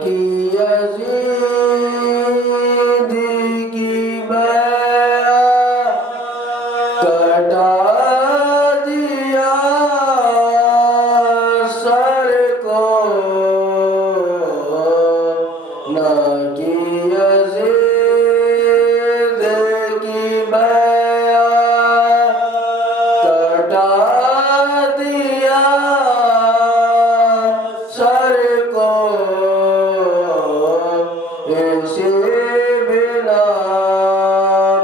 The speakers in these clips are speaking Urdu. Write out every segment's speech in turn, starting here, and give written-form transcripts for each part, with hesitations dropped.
کی یزید کی بیعت کٹا دیا سر کو نہ کی یزید کی بیعت کٹا دیا سر کو اسی بنا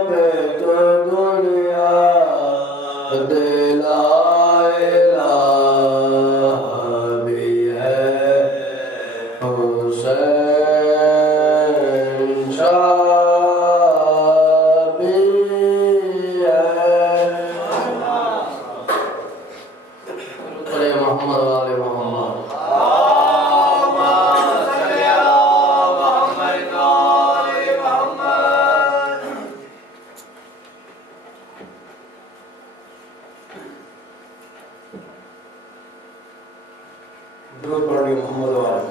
پہ تو دنیا لا الہ بھی ہے حسین شاہ بھی ہے محمد وآل محمد درود پڑھیے محمد وآل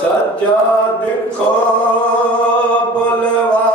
سجاد کو بلوا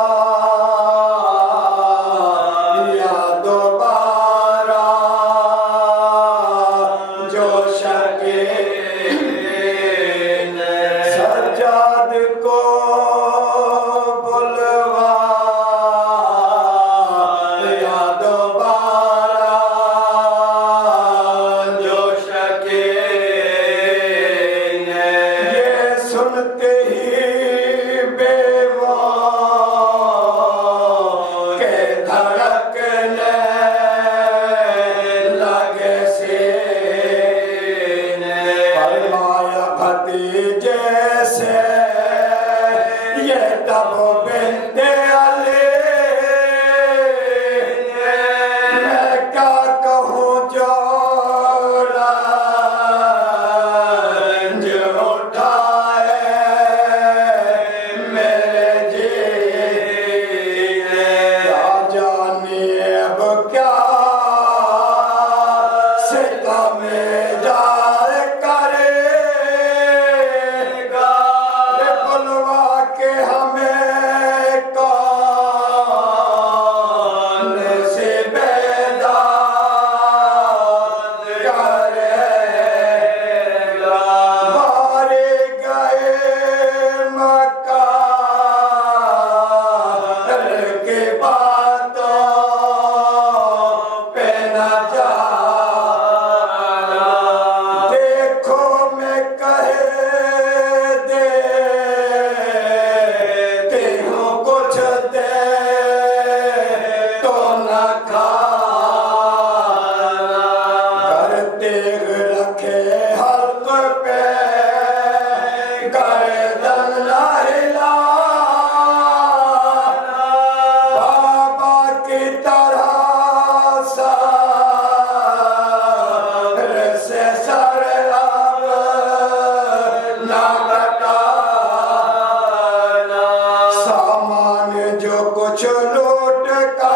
کچھ لوٹ کا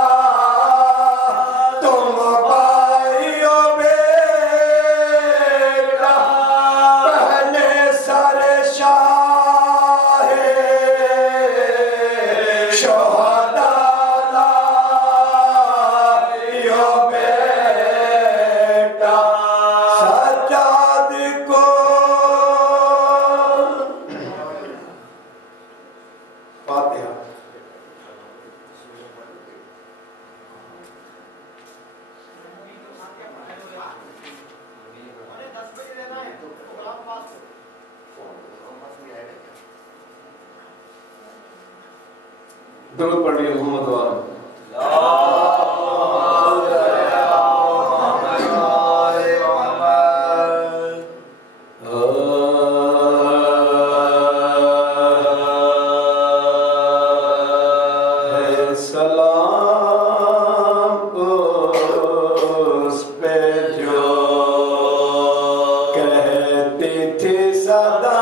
تم بھائیو بیٹا پہلے سر شاہ شہداء لائیو بیٹا سجاد کو فاتحہ درود پڑھیے محمد والے سلام اس پہ جو کہتی تھی صدا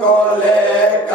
کو لے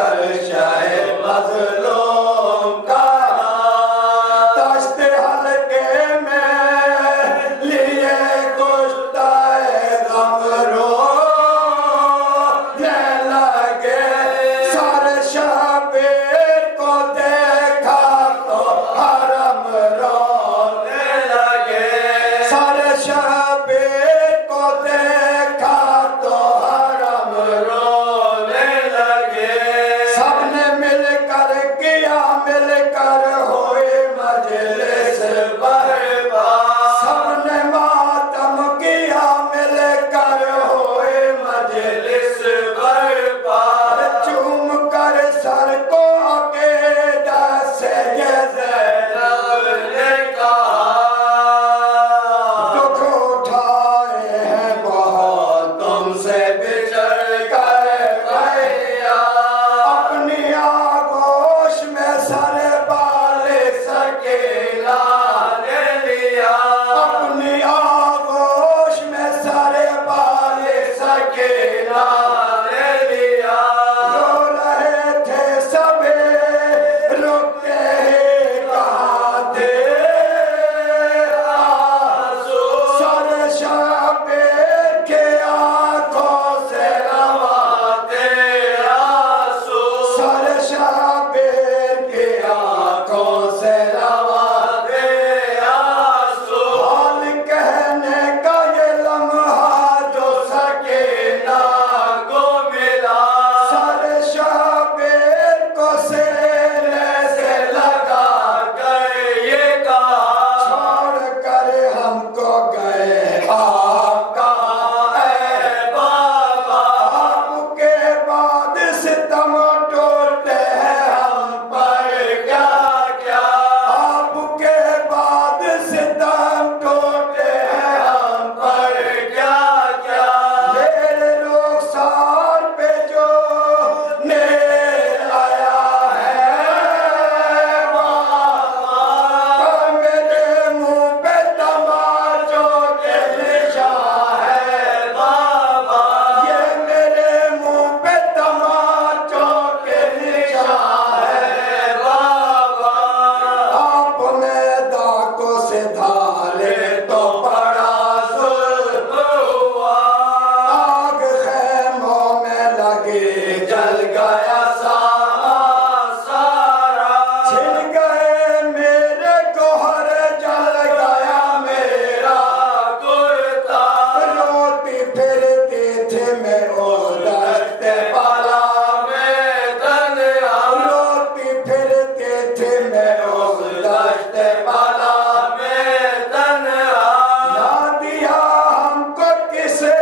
میں او دشت بالا میں تنہا روتی پھرتے تھے میں او دشت بالا میں تنہا نہ دیا ہم کو کسے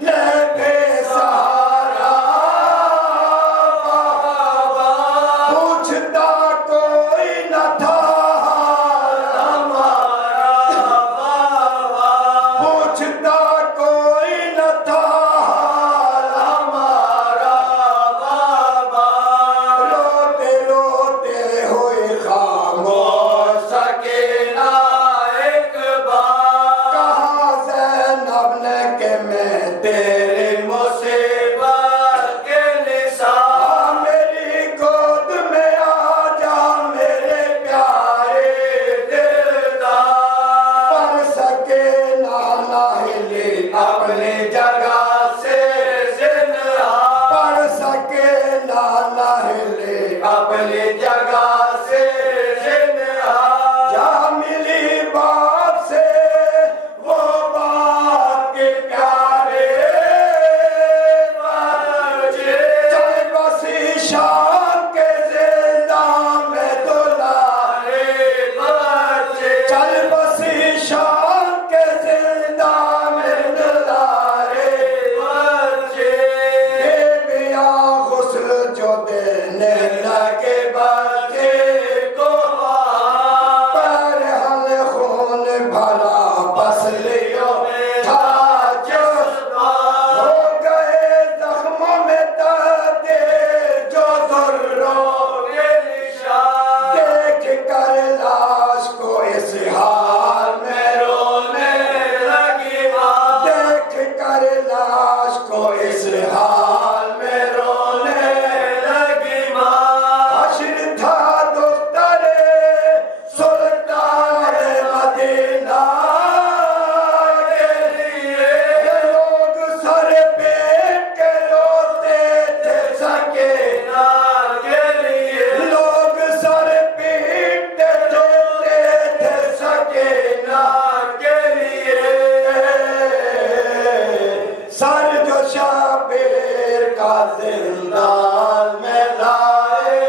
نے بے سہارا پوچھتا کوئی نہ تھا پوچھتا کوئی نہ تھا روتے روتے ہوئے خاموش سکینہ ایک بار کہا زینب نے کہ میں تیری مصیبت کے نثار میری گود میں آ جا میرے پیارے دلدار پر سکے نہ ہلی اپنی جگہ سے زندہ پر سکے نہ ہلی اپنی جگہ سے زندہ جا ملی باپ سے وہ باپ کے پیارے بچے چل بسی شام کے زندہ میں دلارے بچے چل بسی شام کے زندہ میں دلارے بچے بیبیاں غسل جو دینے لگے بچے کو پر ہل خون بھرا پسلیوں تھا جذبہ ہو گئے زخموں میں دردے جو ذروں کے نشان دیکھ کر لاش کو اس حال میں رونے لگی ماں دیکھ کر لاش کو اس حال میں رونے لگی ماں حشر تھا دختر سلطان مدینہ کے لیے یہ لوگ سر پیٹ کے روتے تھے سکے کے لیے لوگ سر پیٹ کے روتے تھے سکے کے لیے سر جو شبیر کا زندان میں لائے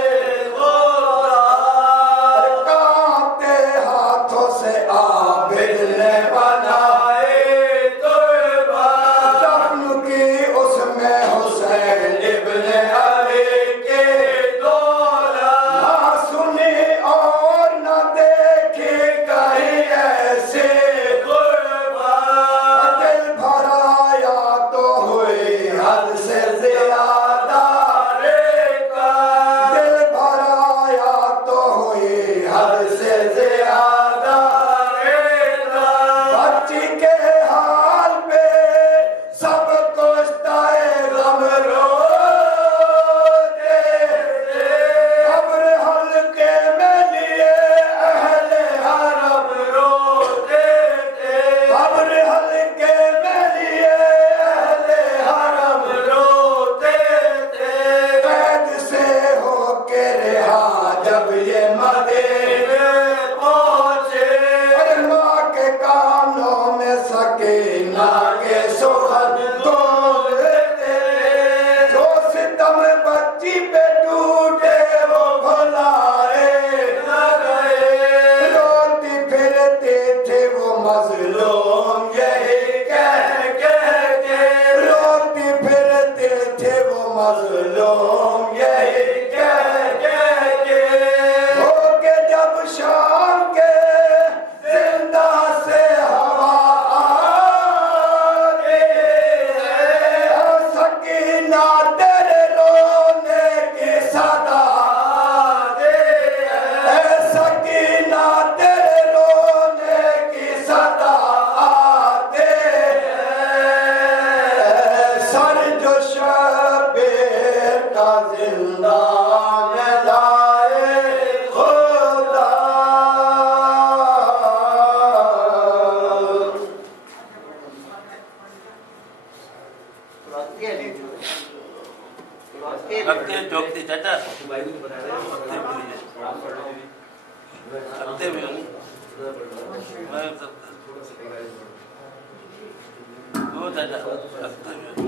کانپتے ہاتھوں سے عابد نے بنائے دفن کی اس میں حسین ابن علی کے نہ سنی اور نہ دیکھی کہیں ایسے دل بھرایا تو ہوئی حد سے زیادہ دل بھرایا تو ہوئی حد سے زیادہ بچی کے حال پہ سب کشتائے غم روتے قبر حلقے میں لیے اہل حرم قبر حلقے میں لیے اہل حرم قید سے ہو کے رہا جب یہ مدینے ارے ماں کے کانوں میں سکینہ کے سخن بولتے جو ستم بچی پہ ٹوٹے وہ بھلائے نہ گئے روتی پھرتے تھے وہ مظلوم یہی کہہ کے روتی پھرتے تھے وہ مظلوم یہی کہہ کے ہو کے جب شام کے زندہ سے ہوا آگے سکینہ تیرے رونے کی صدا اے سکینہ تیرے رونے کی صدا آتے سر جو شبیر کا زندان لائے خدا لگتے ہیں جوکتے چاچا لگتے بھی دو چاچا لگتے بھی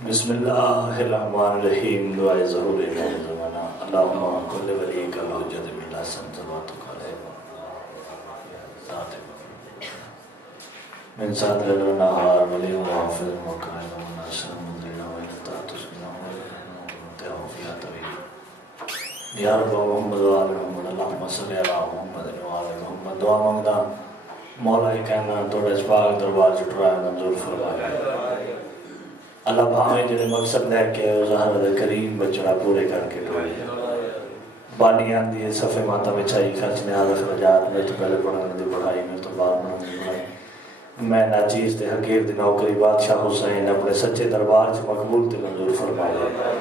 بسم اللہ الرحمن الرحیم دعائے ظہور زمانہ اللہم کل ولی کا الحجت باللہ سنتواتک علیہ من ساتر النہار ولی محافظ مقائم وناشر مدرین ویلتات سبنا ویلتہو فیہ طویل یا رب محمد و آل محمد اللہم صلی اللہ محمد و آل محمد دعا مانگتا مولا کہنا توڑا اس پاک دربار چٹرائے منظور فرمائے اللہ بھامے جنہیں مقصد لے کے ظاہر کریم بچڑا پورے کر کے ٹوئے بانی آندی صفحے ماتا بچائی خرچنے آدھا خرجات میں تو پہلے پڑھانے دی پڑھائی میں تو بعد میں پڑھائی میں ناچیز دے حقیر دی نوکری بادشاہ حسین اپنے سچے دربار سے مقبول تے منظور فرمائے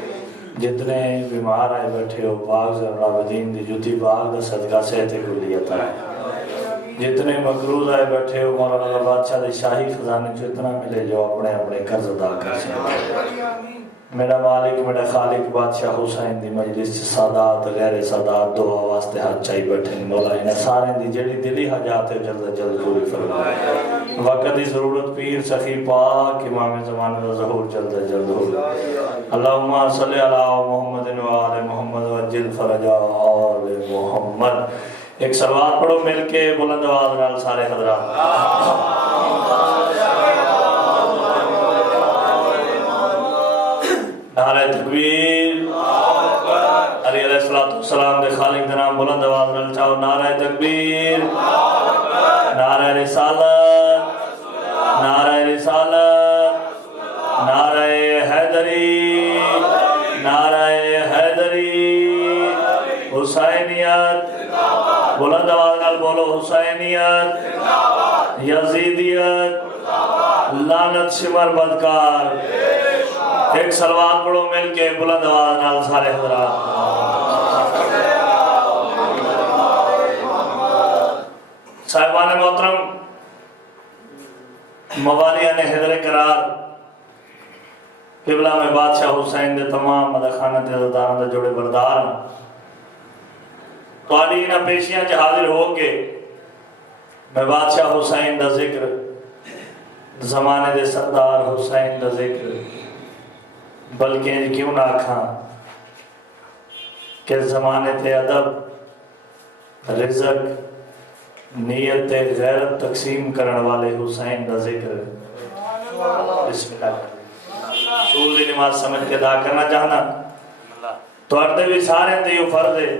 جتنے بیمار آئے بیٹھے ہو باغ زر العابدین دی جوتی باغ دا صدقہ سہتے کلیت آئے جتنے مقروض آئے بیٹھے ہو مولانا بادشاہ دے شاہی خزانے جو اتنا ملے جو اپنے اپنے قرض ادا کر سکتے میرا مالک میرا خالق بادشاہ حسین دی مجلس سادات غیر سادات دعا واسطے ہاتھ چاہی بیٹھے مولا انہیں سارے دی جڑی دلی حاجات جلد جلد پوری فرمائے وقت دی ضرورت پیر سخی پاک امام زمان دا ظہور جلد جلد ہو اللہم صلی اللہ محمد و آل محمد وجل فرجا آل محمد ایک سلوات پڑھو مل کے بلند آواز نال سارے حضرات نعرہ تکبیر علی علیہ السلام دے خالق دے نام بلند آواز نال چاہو نعرہ تکبیر نعرہ رسالت نعرہ رسالت نعرہ حیدری نعرہ حیدری حسینیت بلند آواز نال بولو حسینیت یزیدیت لعنت شمر بدکار ایک سلوات پڑھو مل کے بلند آواز نال سارے حضرات صاحبان محترم موالیان حیدر قرار قبلہ میں بادشاہ حسین دے تمام مدخانہ دے عزداران دے جوڑے بردار توالی انہا پیشیاں چے حاضر ہو کے میں بادشاہ حسین دا ذکر زمانے دے سردار حسین دا ذکر بلکہ کیوں نہ کھاں کہ زمانے تے ادب رزق نیت غیرت تقسیم کرن والے حسین دا ذکر بسم اللہ سوزی نماز سمجھ کے ادا کرنا چاہنا تو اردے بھی سارے تے یوں فرض ہے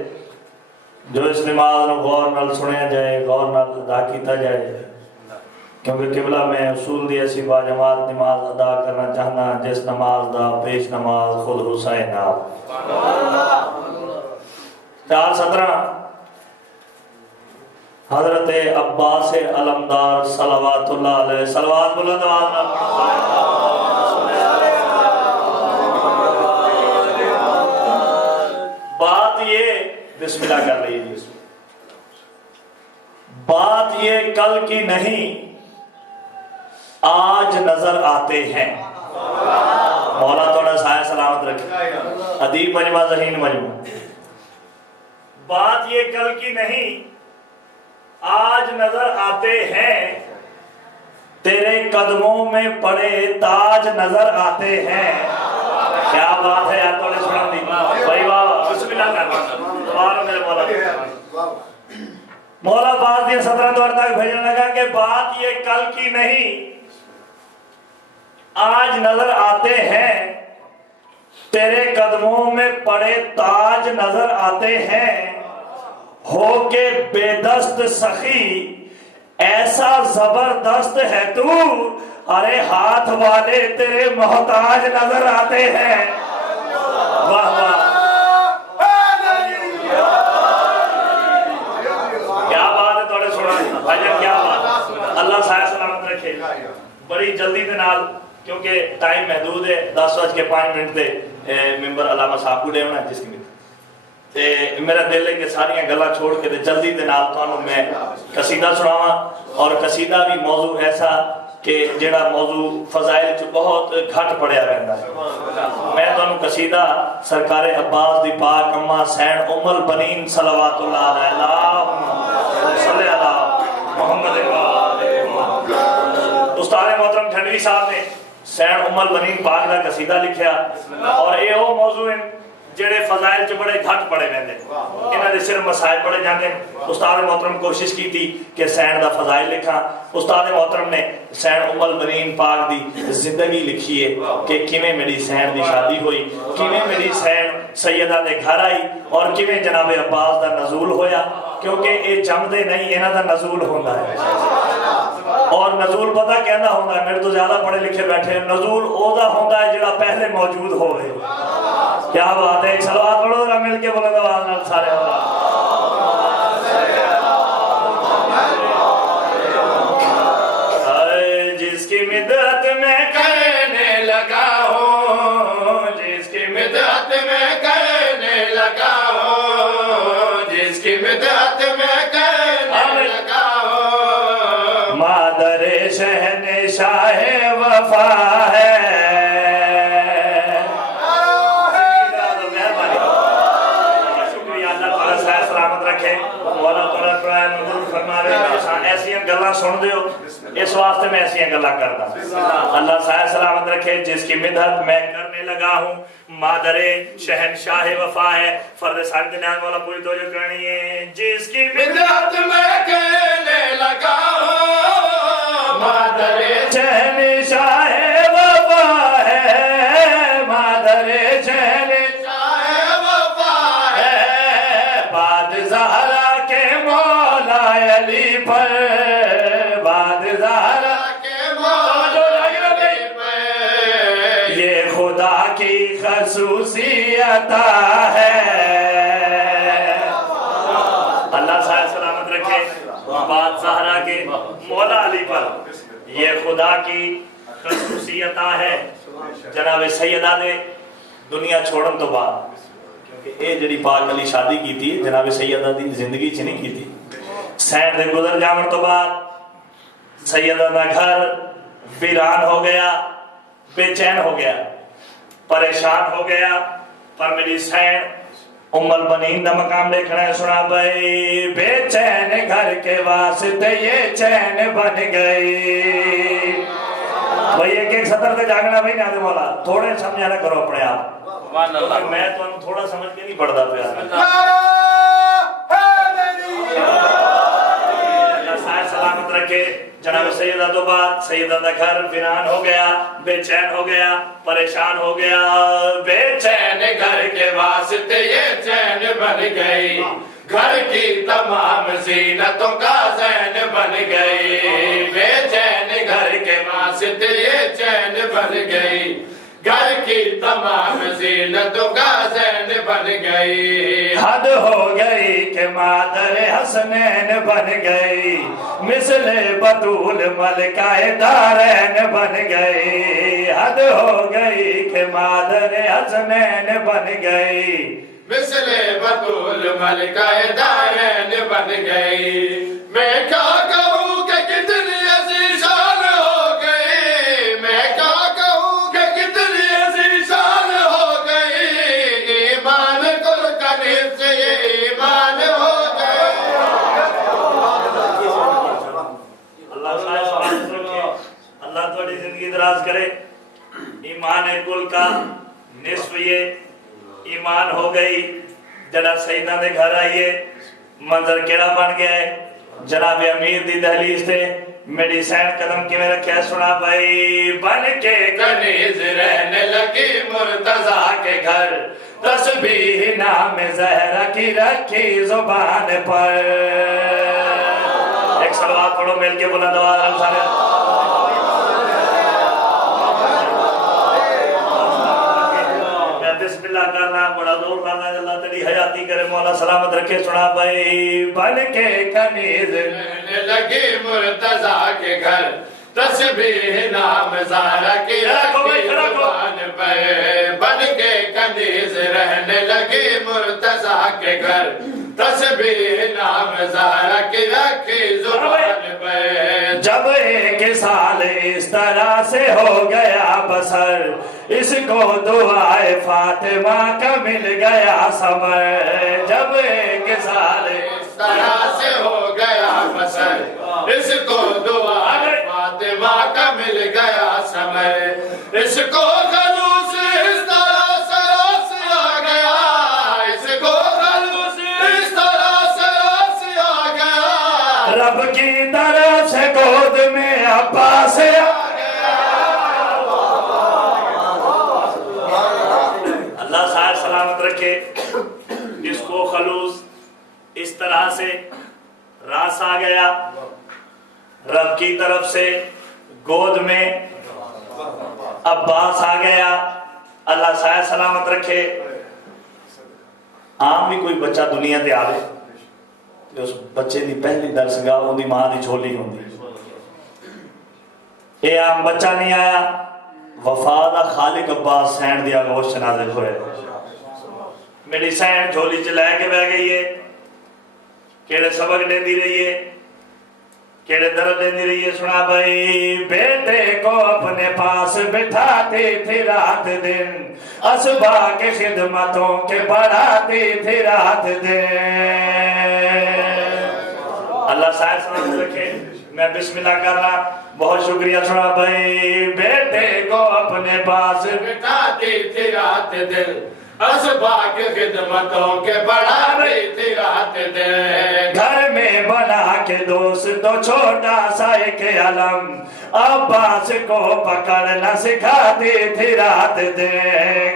جو اس نماز نو غور نال سنیا جائے غور نال ادا کیتا جائے کیونکہ قبلہ میں اصول دی ایسی با جماعت نماز ادا کرنا چاہنا جس نماز دا پیش نماز خود حسین آپ 4:17 حضرت عباس علمدار صلوات اللہ علیہ صلوات بلند بات یہ بسم اللہ کر لیجیے بات یہ کل کی نہیں آج نظر آتے ہیں مولا توڑا سایہ سلامت رکھے ادیب مجمع ذہین مجمع بات یہ کل کی نہیں آج نظر آتے ہیں تیرے قدموں میں پڑے تاج نظر آتے ہیں کیا بات ہے یار توڑے سنا دی بھائی بابا بسم اللہ کرنا دوبارہ میرے مولا مولا بات یہ 17 دور تک بھیجنے لگا کہ بات یہ کل کی نہیں آج نظر آتے ہیں تیرے قدموں میں پڑے تاج نظر آتے ہیں ہو کے بے دست سخی ایسا زبردست ہے تو ارے ہاتھ والے تیرے محتاج نظر آتے ہیں واہ واہ کیا بات ہے توڑے سوڑا بھائی جان کیا بات اللہ سایہ سلامت رکھے بڑی جلدی دے نال کیونکہ ٹائم محدود ہے 10:05 دے ممبر علامہ صاحب کو دے ہونا جس کی تے میرا دل ہے کہ ساریاں گلا چھوڑ کے جلدی دے نال تو میں قصیدہ سناواں اور قصیدہ بھی موضوع ایسا کہ جڑا موضوع فضائل چ بہت گھٹ پڑیا رہتا ہے میں تو قصیدہ سرکار عباس دی پاک اما سین ام البنین صلوات اللہ علیہ صلی اللہ محمد استاد محترم ٹھنڈوی صاحب نے سین ام البنین پاک دا قصیدہ لکھیا اور اے او موضوع ہیں جڑے فضائل چ بڑے گھٹ پڑے رہندے انہاں دے صرف مسائل پڑھے جاندے استاد محترم کوشش کی تھی کہ سین دا فضائل لکھاں استاد محترم نے سین ام البنین پاک دی زندگی لکھی ہے کہ کیویں میری سین دی شادی ہوئی کیویں میری سین سیدہ دے گھر آئی اور کیویں جناب عباس دا نزول ہویا کیونکہ اے جمدے نہیں انہاں دا نزول ہوندا ہے اور نزول پتہ کہندا ہوندا ہے میرے تو زیادہ پڑھے لکھے بیٹھے ہیں نزول او دا ہوندا ہے جڑا پہلے موجود ہوئے کیا بات ہے صلوات پڑھو ذرا مل کے بولے آواز نال سارے جس کی مدحت میں کرنے لگا ہوں جس کی مدحت میں کرنے لگا ہوں جس کی مدحت میں کرنے لگا ہوں مادر شہنشاہ وفا ہے گلاں سن دیو اس واسطے میں ایسی گلاں کردا اللہ صحت سلامت رکھے جس کی مدحت میں کرنے لگا ہوں مادر شہنشاہ وفا ہے فرد سارے دنیا مولا پوری توجہ کرنی ہے جس کی مدحت میں کرنے لگا ہوں مادر شہنشاہ وفا ہے مادر شہنشاہ وفا ہے بعد زہرا کے مولا علی پر خصوصیت ہے اللہ صحت سلامت رکھے بات زہرا کے مولا علی پر یہ خدا کی خصوصیت ہے جناب سیدہ نے دنیا چھوڑن تو بعد کیونکہ اے جڑی پاک علی شادی کی تھی جناب سیدہ دی زندگی چ نہیں کی تھی سین دے گزر جاون تو بعد سیدہ دا گھر ویران ہو گیا بے چین ہو گیا پریشان ہو گیا پر میری سین ام البنین دا مقام دیکھنا ہے سنا بھائی بے چین گھر کے واسطے یہ چین بن گئی بھائی ایک سطر تے جاگنا بھائی نادے مولا تھوڑے سمجھانا کرو اپنے آپ میں تو تھوڑا سمجھ کے نہیں پڑھتا پیا سلامت رکھے جناب سیدہ تو بعد سیدہ دا گھر ویران ہو گیا بے چین ہو گیا پریشان ہو گیا بے چین گھر کے واسطے یہ چین بن گئی گھر کی تمام زینتوں کا زین بن گئی بے چین گھر کے واسطے یہ چین بن گئی گھر کی تمام زینتوں کا زین بن گئی حد ہو گئی کہ مادر حسنین بن گئی مثل بطول ملکہ دارین بن گئی حد ہو گئی کہ مادر حسنین بن گئی مثل بطول ملکہ دارین بن گئی میں کیا کہوں کہ کتنی عزیز شان ہو گئی میں کیا کہوں کہ کتنی عزیز شان ہو گئی ایمان کل کرنے سے ایمان ہو گئی اللہ سبحانہ رکھے اللہ تھوڑی زندگی دراز کرے ایمان کل کا نصف یہ ایمان ہو گئی جناب سیدہ دے گھر آئیے منظر کیڑا بن گیا ہے جناب امیر دی دہلیز تے میری سین قدم کی میں رکھے سنا بھائی بن کے کنیز رہنے لگی مرتضیٰ کے گھر تسبیح نام زہرہ کی رکھی زبان پر ایک صلوات پڑھو مل کے بلند آواز سارے بسم اللہ کرنا بڑا دور کرنا اللہ تیری حیاتی کرے مولا سلامت رکھے سنا بھائی بن کے کنیز رہنے لگی مرتضیٰ کے گھر تسبیح نام زہرہ کی رکھی زبان پر بن کے کنیز رہنے لگی مرتضیٰ کے گھر تسبیح نام زہرہ کی رکھی زبان پر جب ایک سال اس طرح سے ہو گیا بسر اس کو دعائے فاطمہ کا مل گیا ثمر جب ایک سال اس طرح سے ہو گیا بسر اس کو دعائے فاطمہ کا مل گیا ثمر رب کی طرف سے گود میں عباس اللہ صاحب سلامت رکھے اس کو خلوص اس طرح سے راس آ گیا رب کی طرف سے گود میں عباس آ گیا اللہ صاحب سلامت رکھے عام بھی کوئی بچہ دنیا تے آوے اس بچے دی پہلی درسگاہ ان دی ماں دی جھولی ہوندی اے عام بچہ نہیں آیا وفادہ خالق عباس سینڈ دیا گوشت نازل ہوئے میری سینڈ جھولی چلائے کے بہ گئی ہے کیڑے سبق دے دی رہی ہے کیڑے درد دے دی رہی ہے سنا بھائی بیٹے کو اپنے پاس بٹھاتے تھے رات دن اسبا کے خدمتوں کے بڑھاتے تھے رات دن اللہ صاحب سلام رکھے میں بسم اللہ کر رہا بہت شکریہ سنا بھائی بیٹے کو اپنے پاس بٹھاتے تھے رات دن اسبا کے خدمتوں کے بڑھاتے تھے رات دن گھر میں بنا کے دوست تو چھوٹا سا ایک علم عباس کو پکڑنا سکھاتے تھے رات دن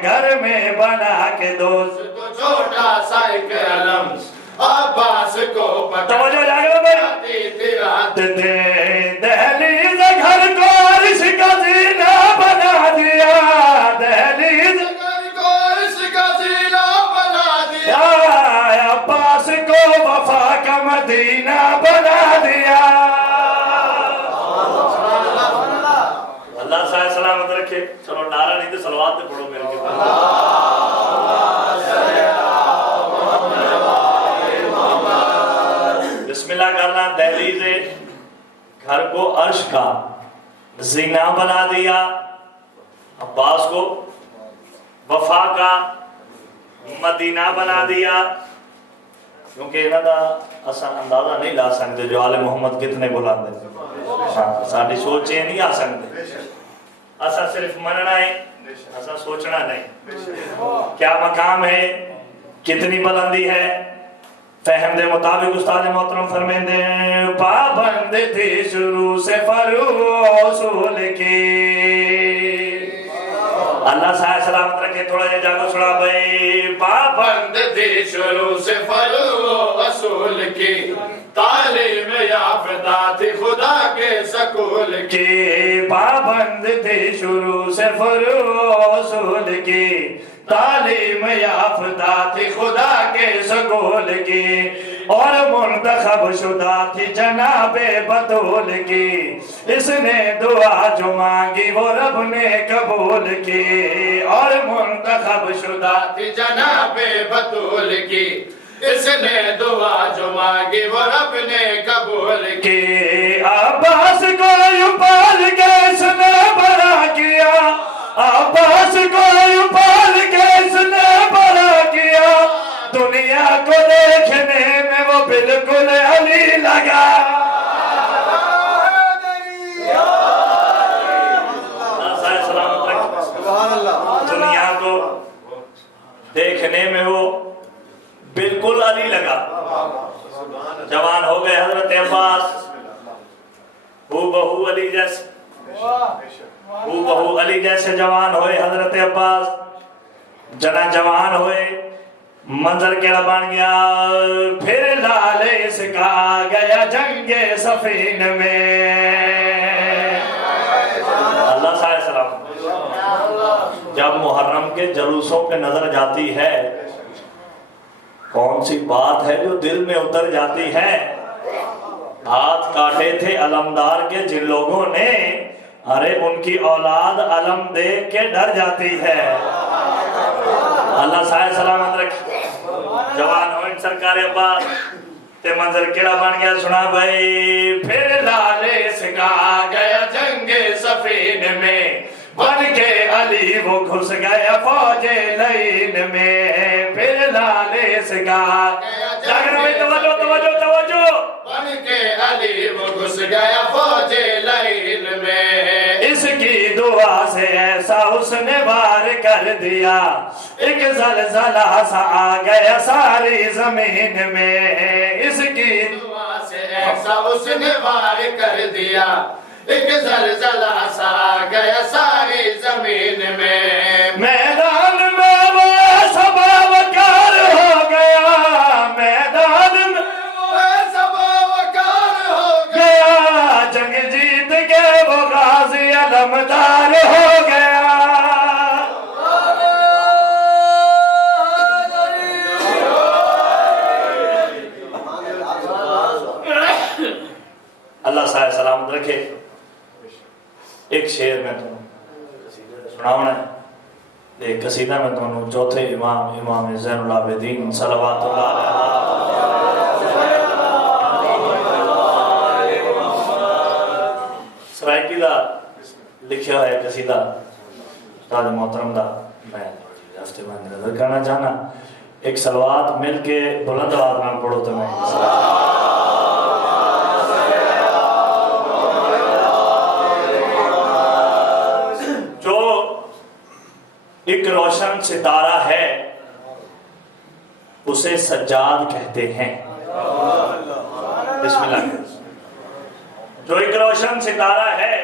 گھر میں بنا کے دوست تو چھوٹا سا ایک علم عباس کو توجہ جاگے بھائی تھے رات دن دہلیز گھر کو عرش کا زینہ بنا دیا دہلیز عباس کو وفا کا مدینہ بنا دیا اللہ صاحب سلامت رکھے چلو نعرہ نہیں تو صلوات پہ پڑھو میرے کے بسم اللہ کرنا دہلیز گھر کو عرش کا زینہ بنا دیا عباس کو وفا کا مدینہ بنا دیا کیونکہ انہاں دا اساں اندازہ نہیں لا سکتے جو آل محمد کتنے بلند ہیں ساری سوچیں نہیں آ سکتے اساں صرف مننا ہے اساں سوچنا نہیں کیا مقام ہے کتنی بلندی ہے فہم دے مطابق استاد محترم فرمیندے پابند تھی شروع سے فرو اصول کی اللہ صاحب سلامت رکھے تھوڑا جا جاگو سڑا بھائی پابند تھی شروع سے فرو اصول کی تعلیم یافتہ تھی خدا کے سکول کی پابند تھی شروع سے فرو اصول کی تعلیم یافتہ تھی خدا کے سکول کی اور منتخب شدہ تھی جناب بطول کی اس نے دعا جو مانگی وہ رب نے قبول کی اور منتخب شدہ تھی جناب بطول کی اس نے دعا جو مانگی وہ رب نے قبول کی کی عباس کو یوں پال کے اس نے بڑا کیا عباس کو یوں پال کے اس نے بڑا کیا دنیا کو دیکھنے میں وہ بالکل علی لگا دنیا کو دیکھنے میں وہ بالکل علی لگا جوان ہو گئے حضرت عباس ہو بہو علی جیسے ہو بہو علی جیسے جوان ہوئے حضرت عباس جنا جوان ہوئے منظر کیڑا بن گیا پھر لال اس کا گیا جنگ صفین میں اللہ صاحب سلام جب محرم کے جلوسوں پہ نظر جاتی ہے کون سی بات ہے جو دل میں اتر جاتی ہے ہاتھ کاٹے تھے علمدار کے جن لوگوں نے ارے ان کی اولاد علم دیکھ کے ڈر جاتی ہے اللہ صاحب سلامت رکھے جوان ہوئے سرکار عباس تے منظر کیڑا بن گیا سنا بھائی پھر لالے سکا گیا جنگ صفین میں بن کے علی وہ گھس گیا فوج لین میں پھر لالے سکا جاگر میں توجہ توجہ توجہ بن کے علی وہ گھس گیا فوج لین میں اس کی دعا سے ایسا اس نے وار کر دیا ایک زلزلہ سا آ گیا ساری زمین میں اس کی دعا سے ایسا اس نے وار کر دیا ایک زلزلہ سا آ گیا ساری زمین میں میدان میں وہ ایسا باوقار ہو گیا میدان میں وہ ایسا باوقار ہو گیا گیا جنگ جیت کے وہ غازی علمدار ہو گیا اللہ صاحب سلامت رکھے ایک شعر میں تو سناؤنا ہے ایک قصیدہ میں تو چوتھے امام زین العابدین صلوات اللہ سرائکی دا لکھیا ہے قصیدہ استاد محترم دا میں ہفتے میں نظر کرنا چاہنا ایک صلوات مل کے بلند آواز میں پڑھو تو میں ایک روشن ستارہ ہے اسے سجاد کہتے ہیں بسم اللہ جو ایک روشن ستارہ ہے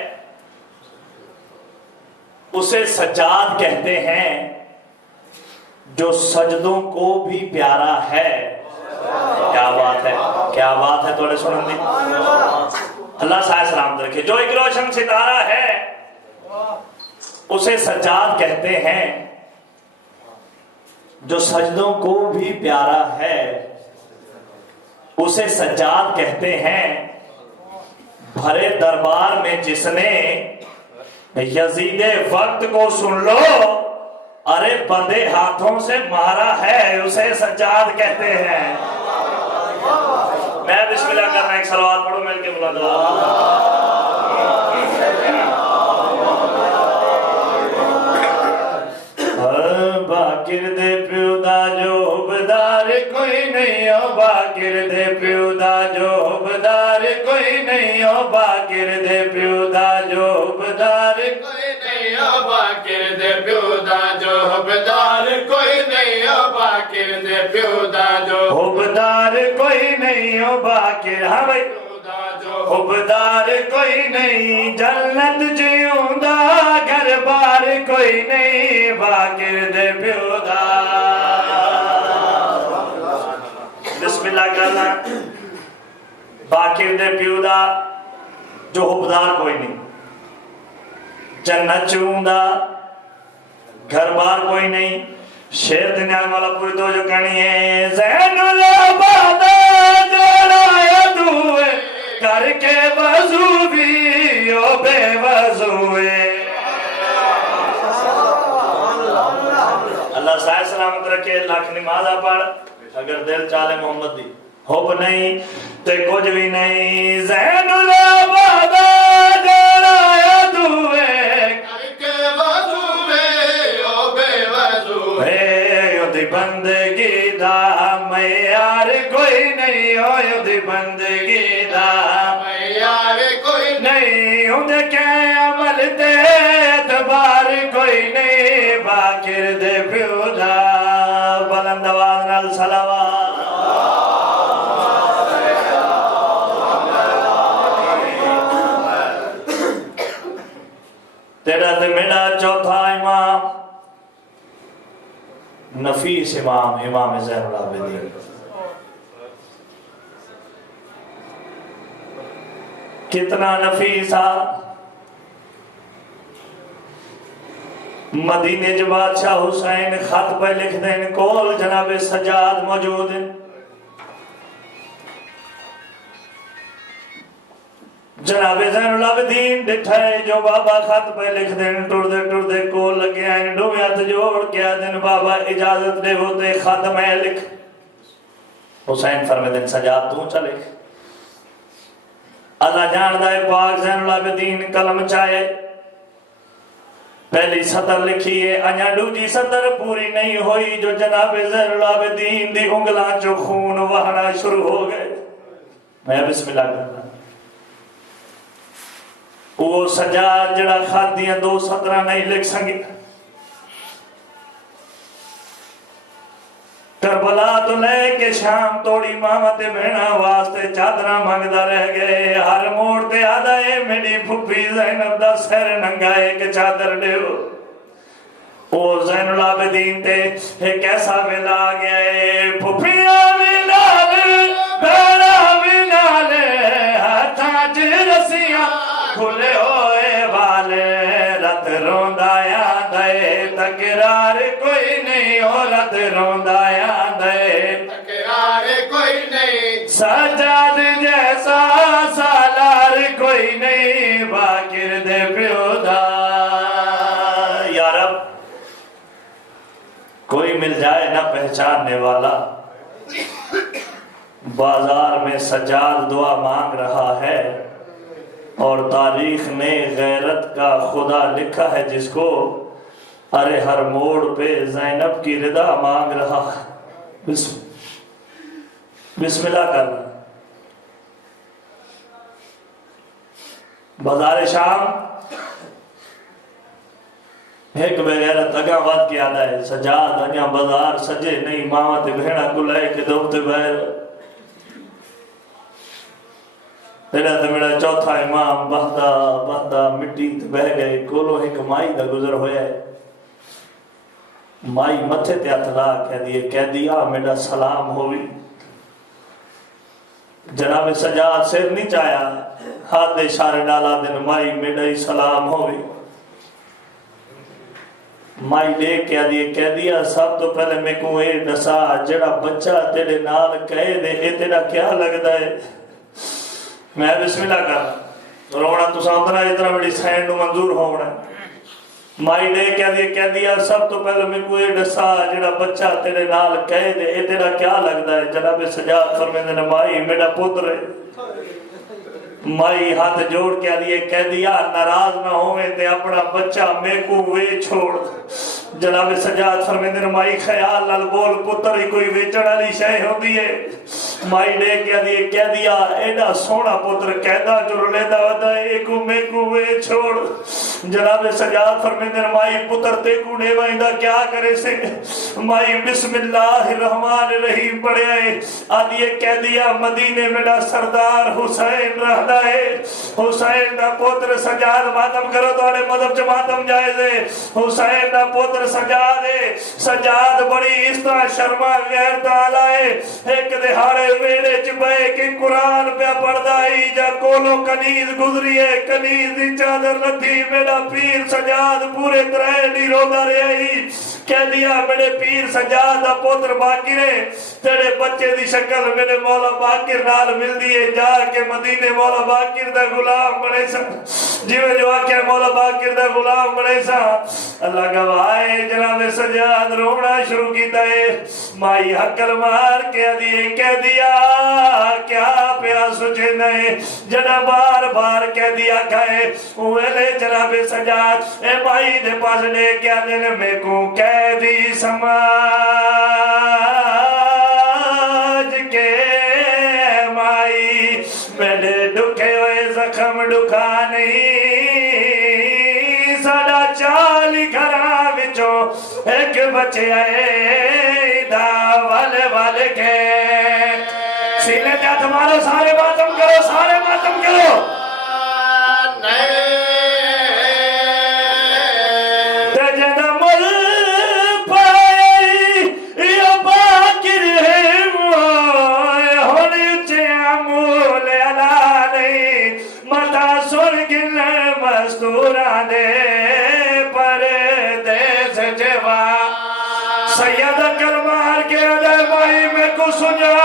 اسے سجاد کہتے ہیں جو سجدوں کو بھی پیارا ہے کیا بات ہے تھوڑے سنن دی اللہ صاحب سلامت رکھے جو ایک روشن ستارہ ہے اسے سجاد کہتے ہیں جو سجدوں کو بھی پیارا ہے اسے سجاد کہتے ہیں بھرے دربار میں جس نے یزید وقت کو سن لو ارے بندے ہاتھوں سے مارا ہے اسے سجاد کہتے ہیں میں بسم اللہ کرنا ایک صلوات پڑھو مل کے بلا دو باکر دے پیو دا جو حبدار کوئی نہیں ہو باکر دے پیو دا جو حبدار کوئی نہیں ہو باکر دے پیو دا جو حبدار کوئی نہیں ہو باکر دے پیو دا جو حبدار کوئی نہیں ہو باکر دے پیو دا جو حبدار کوئی نہیں ہو باکر ہاں بھائی حبدار کوئی نہیں جنت جیوں دا گھر بار کوئی نہیں باکر دے پیو دا بسم اللہ کرنا باکر دے پیو دا جو حبدار کوئی نہیں جنت جیوں دا گھر بار کوئی نہیں شیر دنیا والا پوری تو جو کرنی ہے زین العباد جڑا یدوے کر کے وضو بھی او بے وضوے اللہ صاحب سلامت رکھے لاکھ نمازہ پڑھ اگر دل چالے محمد دی حب نہیں تے کچھ بھی نہیں زین العباد جڑا یدوے کر کے وضوے او بے وضوے یودی بندگی دا معیار کوئی نہیں ہو یودی بندگی دا معیار کوئی نہیں اندے کے عمل دے اعتبار کوئی نہیں باکر دے پیو دا بلند آواز نال صلوات تیرا تے میرا چوتھا امام نفیس امام زین العابدین کتنا نفیسا مدینے جو بادشاہ حسین خط پہ لکھ دیں کول جناب سجاد موجود ہیں جناب زین العابدین ڈٹھائے جو بابا خط پہ لکھ دیں ٹر دے کول لگے آئیں ڈومیات جوڑ کیا دن بابا اجازت دے ہوتے خط میں لکھ حسین فرمے دن سجاد تو چلے اللہ جاندہ پاک زین العابدین قلم چاہے پہلی سطر لکھی ہے انیا دوجی سطر پوری نہیں ہوئی جو جناب زین العابدین دی انگلاں جو خون وہنا شروع ہو گئے میں بسم اللہ کرنا وہ سجاد جڑا خط دیاں دو سطرہ نہیں لکھ سنگی کربلا تو لے کے شام توڑی ماما تے بہنا واسطے چادرہ مانگدا رہ گئے ہر موڑ تے آدھا اے میری پھپھی زینب دا سر ننگا ایک چادر دیو او زین العابدین تے ایک ایسا ویلا آ گیا ہے پھپھیاں بھی نال بہنا بھی نال ہاتھاں چ رسیاں کھلے ہوئے والے رت روندا آندا اے تکرار کوئی نہیں او رت روندا آندا اے تکرار کوئی نہیں سجاد جیسا سالار کوئی نہیں باقر دے پیو دا یا رب کوئی مل جائے نہ پہچاننے والا بازار میں سجاد دعا مانگ رہا ہے اور تاریخ نے غیرت کا خدا لکھا ہے جس کو ارے ہر موڑ پہ زینب کی رضا مانگ رہا ہے بسم اللہ کرنا بازار شام ایک بغیرت اگا وقت کی آدھا ہے سجاد اگا بازار سجے نہیں ماما تے بہنا کلائے کے دوبتے بہر تیرا تے میرا چوتھا امام بہتا مٹی تے بہ گئے کولو ایک مائی دا گزر ہویا ہے مائی متھے تے اتلا کہہ دیا میرا سلام ہوئی جناب سجاد سیر نہیں چاہیا ہاتھ دے اشارے ڈالا دن مائی میرا ہی سلام ہوئی مائی لے کہہ دیا سب تو پہلے میں کو اے دسا جڑا بچہ تیرے نال کہے دے اے تیرا کیا لگتا ہے میں بسم اللہ کر رونا تو سامدنا اتنا بڑی سینڈ منظور ہونا مائی لے کہہ دیا سب تو پہلے میں کو اے دسا جڑا بچہ تیرے نال کہے دے اے تیرا کیا لگتا ہے جناب سجاد فرمیندے نے مائی میرا پتر ہے مائی ہاتھ جوڑ کہہ دیا ناراض نہ ہوئے تے اپنا بچہ میں کو وے چھوڑ جناب سجاد فرمیندے نے مائی خیال نال بول پتر ہی کوئی ویچن والی شے ہوندی ہے مائی نے کہہ دیا ایڈا سونا پتر کہدا جو رلیدا ودا اے کو میں کو وے چھوڑ جناب سجاد فرمیندے نے مائی پتر تے کو نیوائندا کیا کرے سے مائی بسم اللہ الرحمن الرحیم پڑھے آدھی کہہ دیا مدینے میرا سردار حسین رہدا ہے حسین دا پتر سجاد ماتم کرو تو آنے مذہب چ ماتم جائز ہے حسین دا پتر سجاد ہے سجاد بڑی اس طرح شرما غیر تعالی ہے ایک دہاڑے ویڑے چ بے کہ قرآن پہ پڑھدائی جا کولو کنیز گزری ہے کنیز دی چادر لتھی میرا پیر سجاد پورے ترے نہیں رودا رہی کہہ دیا میرے پیر سجاد دا پتر باقر ہے تیرے بچے دی شکل میرے مولا باقر نال مل دیئے جا کے مدینے مولا باقر دا غلام بڑے سا جیوے جو آکے مولا باقر دا غلام بڑے سا اللہ گواہے جناب سجاد رونا شروع کیتا ہے مائی حقل مار کہہ دیا کیا پیا سوچے نہیں جنا بار بار کہہ دیا کھائے اوہلے جناب سجاد اے مائی دے پاس لے کیا دل میں کو کہہ دی سماج کے مائی میرے دکھے ہوئے زخم دکھا نہیں ساڑا چالی گھراں وچوں ایک بچے آئے دا والے کے سینے جا تمہارو سارے ماتم کرو تجن مل پائی یا باقر ہے ہونی اچھے عمول علا نہیں متا سرگن مستورہ دے پر دیس جوا سید کلمار کے ادھر بھائی میں کو سنیا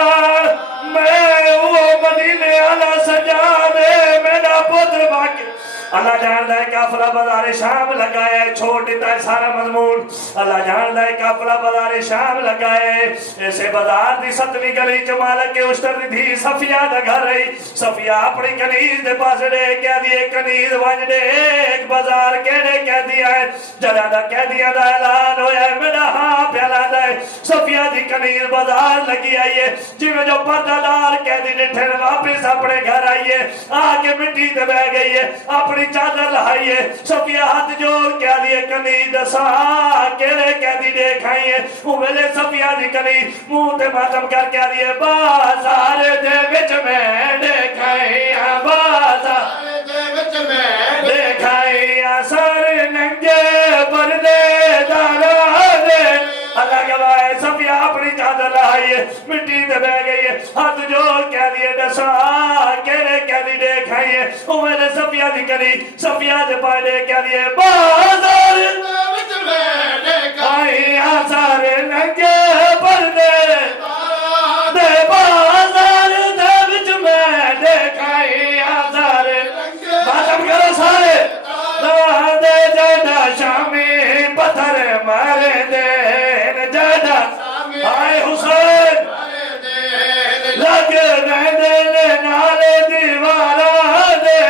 میں وہ مدینے والا سجادے میرا پتر باقی اللہ جانتا ہے قافلہ بازار شام لگائے چھوڑ دیتا ہے سارا مضمون اللہ جانتا ہے قافلہ بازار شام لگائے ایسے بازار دی ستویں گلی چمالک کے اشتر دی صفیہ دا گھر رہی صفیہ اپنی کنیز دے پاس دے کہہ دیئے کنیز وانج دے ایک بازار کہنے کہہ دیا ہے جلادہ کہہ دیا دا اعلان ہویا ہے میرا ہاں پیالا دا ہے صفیہ دی کنیز بازار لگی آئیے جی میں جو پردہ دار کہہ دی نٹھر واپس اپنے گھر آئیے آگے مٹی دے بہ گئی ہے اپنی چادر چادر لائیے صفیہ ہاتھ جوڑ کیا دیے کلی دسا کیلے کیا دی دیکھائیے اویلے صفیہ دی کلی منہ تے ماتم کر کیا دیے بازار دے وچ میں دیکھائیے بازار دے وچ میں دیکھائیے سر ننگے پردے دارا دے اللہ کے بھائی صفیہ اپنی چادر لائیے مٹی دے بہ گئی ہاتھ جوڑ کہہ دیے دسا کہنے کہہ دی دیکھائیے میرے صفیہ دی کری صفیہ دے پائے کہہ دیے بازار وچ میں دیکھائی سارے ننگے پردے دے بازار دے وچ میں دیکھائی سارے ماتم کرو سارے دے جڑا شامی پتھر مارے دے آئے حسین لگ دے نالے دیوارا دے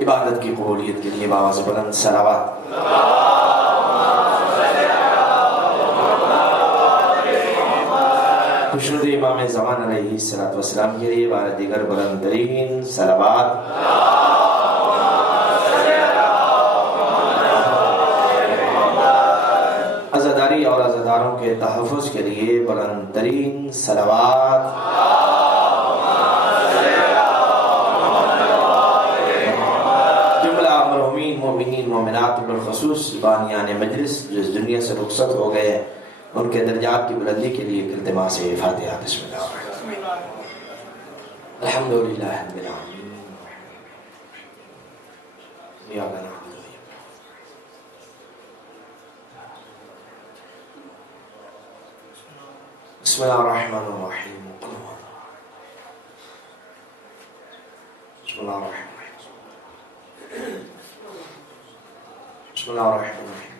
عبادت کی قبولیت کے لیے بآواز بلند صلوات خوشنود امام زمان علیہ السلام کے لیے بار دیگر بلند ترین صلوات عزاداری اور عزاداروں کے تحفظ کے لیے بلند ترین صلوات مومنین مومنات بالخصوص بانیان مجلس جو اس دنیا سے رخصت ہو گئے ہیں ان کے درجات کی بلندی کے لیے التماس فاتحہ بسم اللہ الرحمن الرحیم الحمدللہ رب العالمین ایاک نعبد و ایاک نستعین بسم اللہ الرحمن الرحیم بسم اللہ الرحمن الرحیم بسم اللہ الرحمن الرحیم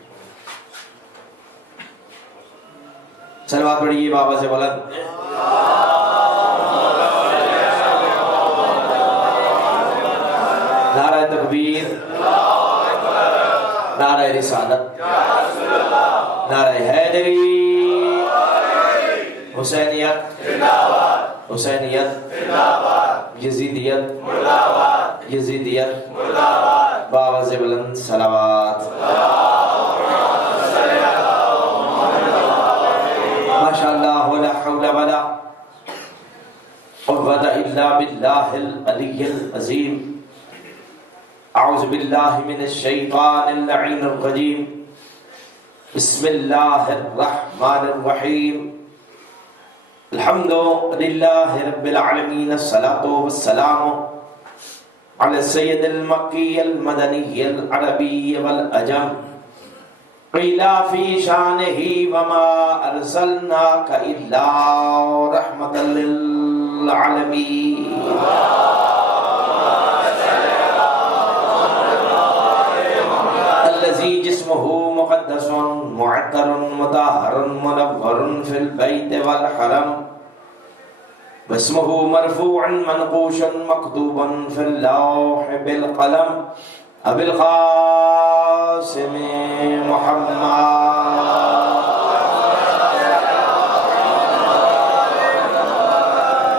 صلوات پڑھیے بابا سے بلند نعرہ تکبیر نعرہ رسالت نعرہ حیدری حسینیت حسینیت یزیدیت یزیدیت بآواز بلند صلوات ماشاءاللہ ولا حول ولا قوة الا باللہ العلی العظیم اعوذ باللہ من الشیطان اللعین الرجیم بسم اللہ الرحمن الرحیم الحمد للہ رب العالمین الصلاة والسلام على السيد المكي المدني العربي والأجم قيل في شانه وما أرسلناك إلا رحمة للعالمين الذي جسمه مقدس معطر مطهر منور في البيت والحرم واسمه مرفوع منقوش مكتوبا في اللوح بالقلم أبي القاسم محمد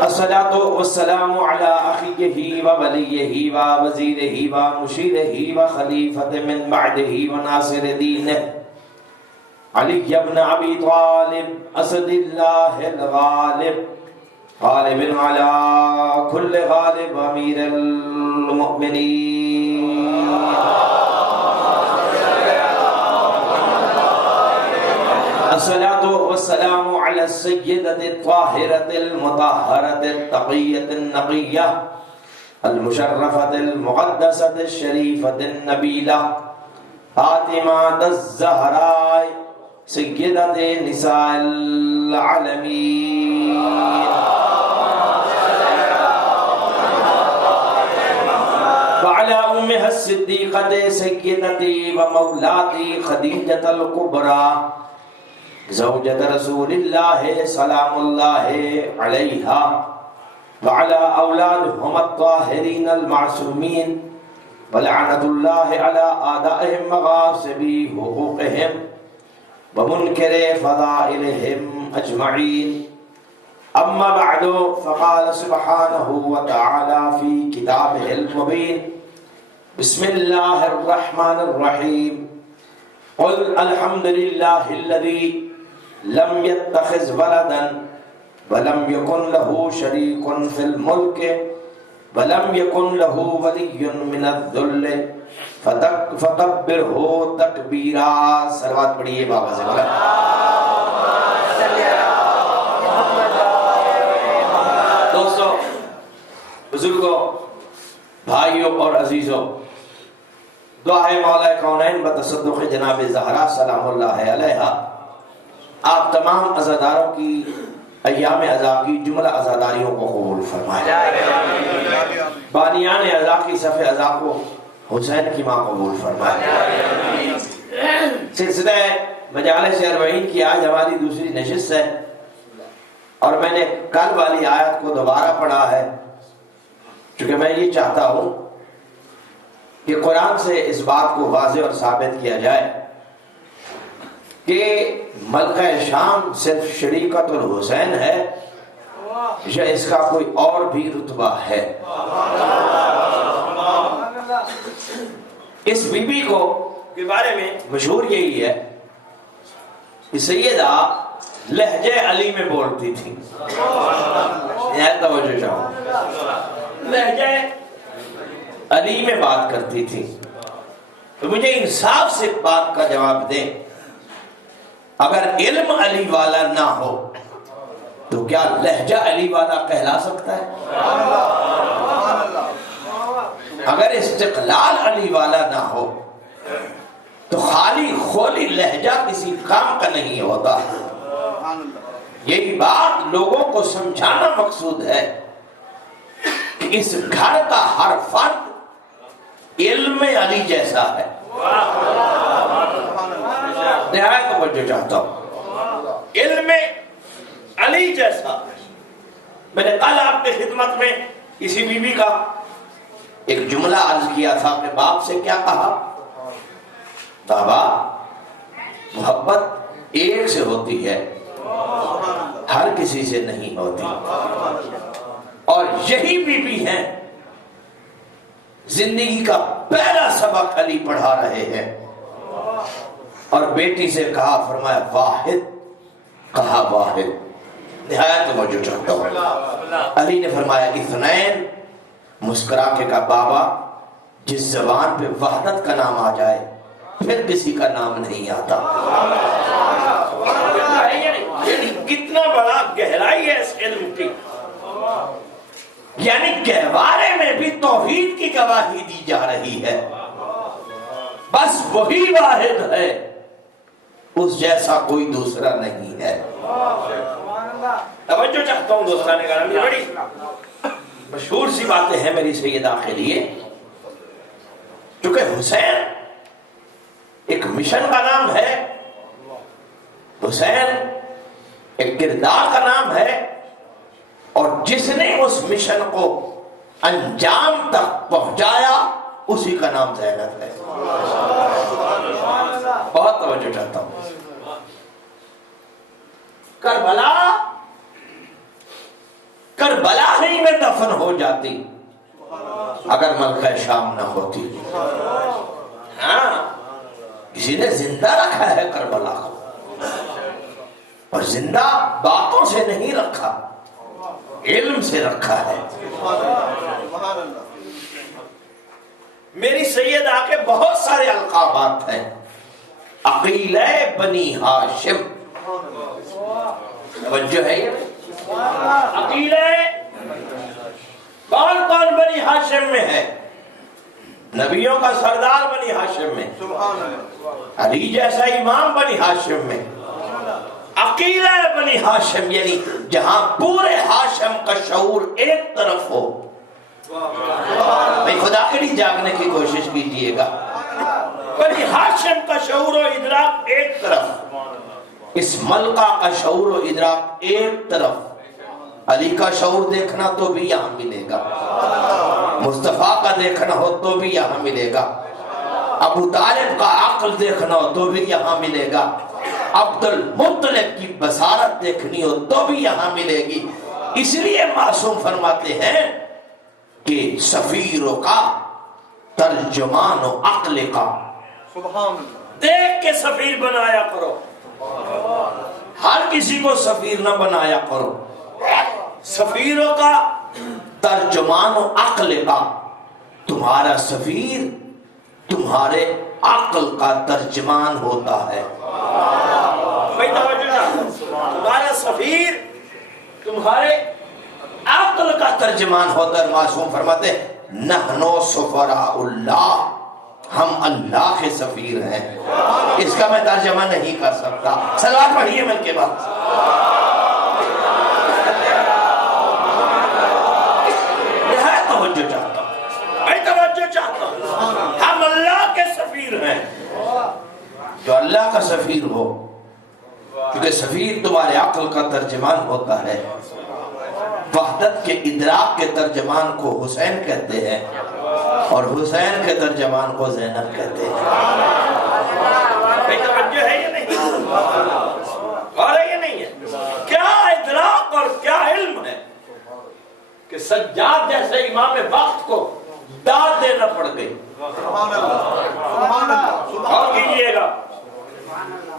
الصلاة والسلام على أخيه ووليه ووزيره ومشيره وخليفة من بعده وناصر دينه علي بن أبي طالب أسد الله الغالب غالب على كل غالب أمير المؤمنين الصلاة والسلام على السيدة الطاهرة المطهرة التقية النقية المشرفة المقدسة الشريفة النبيلة فاطمة الزهراء سيدة نساء العالمين وعلى أمها الصديقة سيدتي ومولاتي خديجة الكبرى زوجة رسول الله سلام الله عليها وعلى أولادهم الطاهرين المعصومين ولعنة الله على أعدائهم مغاصبي حقوقهم ومنكر فضائلهم أجمعين أما بعد فقال سبحانه وتعالى في كتابه المبين بسم الله الرحمن الرحيم قل الحمد لله الذي لم يتخذ ولدا ولم يكن له شريك في الملك ولم يكن له ولي من الذل فكبره تکبیرا. صلوات پڑھیے بابا سے بولا. دوستو، بزرگوں، بھائیوں اور عزیزوں، دعا ہے مولا کونین بتصدق جناب زہرا سلام اللہ علیہا آپ تمام عزاداروں کی ایام عزا کی جملہ عزاداریوں کو قبول فرمائے. بانیان عزا کی صف عزا کو حسین کی ماں قبول فرمائے. سلسلہ مجالس اربعین کی آج ہماری دوسری نشست ہے اور میں نے کل والی آیت کو دوبارہ پڑھا ہے چونکہ میں یہ چاہتا ہوں کہ قرآن سے اس بات کو واضح اور ثابت کیا جائے کہ ملکہ شام صرف شریکت الحسین ہے یا اس کا کوئی اور بھی رتبہ ہے. اس بی بی کو کے بارے میں مشہور یہی ہے کہ سیدہ لہجے علی میں بولتی تھی. توجہ چاہوں، لہجے علی میں بات کرتی تھی. تو مجھے انصاف سے بات کا جواب دیں، اگر علم علی والا نہ ہو تو کیا لہجہ علی والا کہلا سکتا ہے؟ اگر استقلال علی والا نہ ہو تو خالی خولی لہجہ کسی کام کا نہیں ہوتا. یہی بات لوگوں کو سمجھانا مقصود ہے کہ اس گھر کا ہر فرد علم علی جیسا ہے. نہایت توجہ چاہتا ہوں، علم علی جیسا. میں نے کل آپ کی خدمت میں کسی بی بی کا ایک جملہ عرض کیا تھا کہ باپ سے کیا کہا؟ بابا، محبت ایک سے ہوتی ہے، ہر کسی سے نہیں ہوتی. اور یہی بی بی ہیں زندگی کا پہلا سبق علی پڑھا رہے ہیں. اور بیٹی سے کہا، فرمایا واحد، کہا واحد. نہایت توجہ چاہتا ہوں. علی نے فرمایا اثنین، مسکرا کے کہا بابا جس زبان پہ وحدت کا نام آ جائے پھر کسی کا نام نہیں آتا. یعنی کتنا بڑا گہرائی ہے اس علم کی. یعنی گہوارے میں بھی توحید کی گواہی دی جا رہی ہے. بس وہی واحد ہے، اس جیسا کوئی دوسرا نہیں ہے. توجہ چاہتا ہوں دوستان گرامی، بڑی مشہور سی باتیں ہیں میری سیدہ کے لیے. چونکہ حسین ایک مشن کا نام ہے، حسین ایک کردار کا نام ہے، اور جس نے اس مشن کو انجام تک پہنچایا اسی کا نام زینب ہے. بہت توجہ چاہتا ہوں. کربلا ہی میں دفن ہو جاتی اگر ملکہ شام نہ ہوتی. ہاں، کسی نے زندہ رکھا ہے کربلا کو، اور زندہ باتوں سے نہیں رکھا، علم سے رکھا ہے. میری سیدہ کے بہت سارے القابات ہیں. عقیلہ بنی ہاشم، توجہ ہے یہ؟ عقیلے کون کون بنی ہاشم میں ہے؟ نبیوں کا سردار بنی ہاشم میں، علی جیسا امام بنی ہاشم میں، عقیلہ بنی ہاشم، یعنی جہاں پورے ہاشم کا شعور ایک طرف ہو. بھئی خدا کے لیے جاگنے کی کوشش کیجئے گا. بنی ہاشم کا شعور و ادراک ایک طرف، اس ملکہ کا شعور و ادراک ایک طرف. علی کا شعور دیکھنا تو بھی یہاں ملے گا، مصطفیٰ کا دیکھنا ہو تو بھی یہاں ملے گا، ابو طالب کا عقل دیکھنا ہو تو بھی یہاں ملے گا، عبد المطلب کی بصارت دیکھنی ہو تو بھی یہاں ملے گی. اس لیے معصوم فرماتے ہیں کہ سفیروں کا ترجمان و عقل کا دیکھ کے سفیر بنایا کرو، ہر کسی کو سفیر نہ بنایا کرو. سفیروں کا ترجمان و عقل کا، تمہارا سفیر تمہارے عقل کا ترجمان ہوتا ہے. تمہارا سفیر تمہارے عقل کا ترجمان ہوتا ہے. معصوم فرماتے ہیں نحنو سفراء اللہ، ہم اللہ کے سفیر ہیں. اس کا میں ترجمہ نہیں کر سکتا. صلوات پڑھیے من کے بعد. توجہ چاہتا ہوں، میں توجہ چاہتا ہوں. ہم اللہ کے سفیر ہیں. جو اللہ کا سفیر ہو، کیونکہ سفیر تمہارے عقل کا ترجمان ہوتا ہے. وحدت کے ادراک کے ترجمان کو حسین کہتے ہیں اور حسین کے ترجمان کو زینب کہتے ہیں. توجہ ہے یا نہیں؟ اور ہے یا نہیں ہے؟ کیا ادراک اور کیا علم ہے کہ سجاد جیسے امام وقت کو داد دینا پڑ گئی. اور کیجئے گا.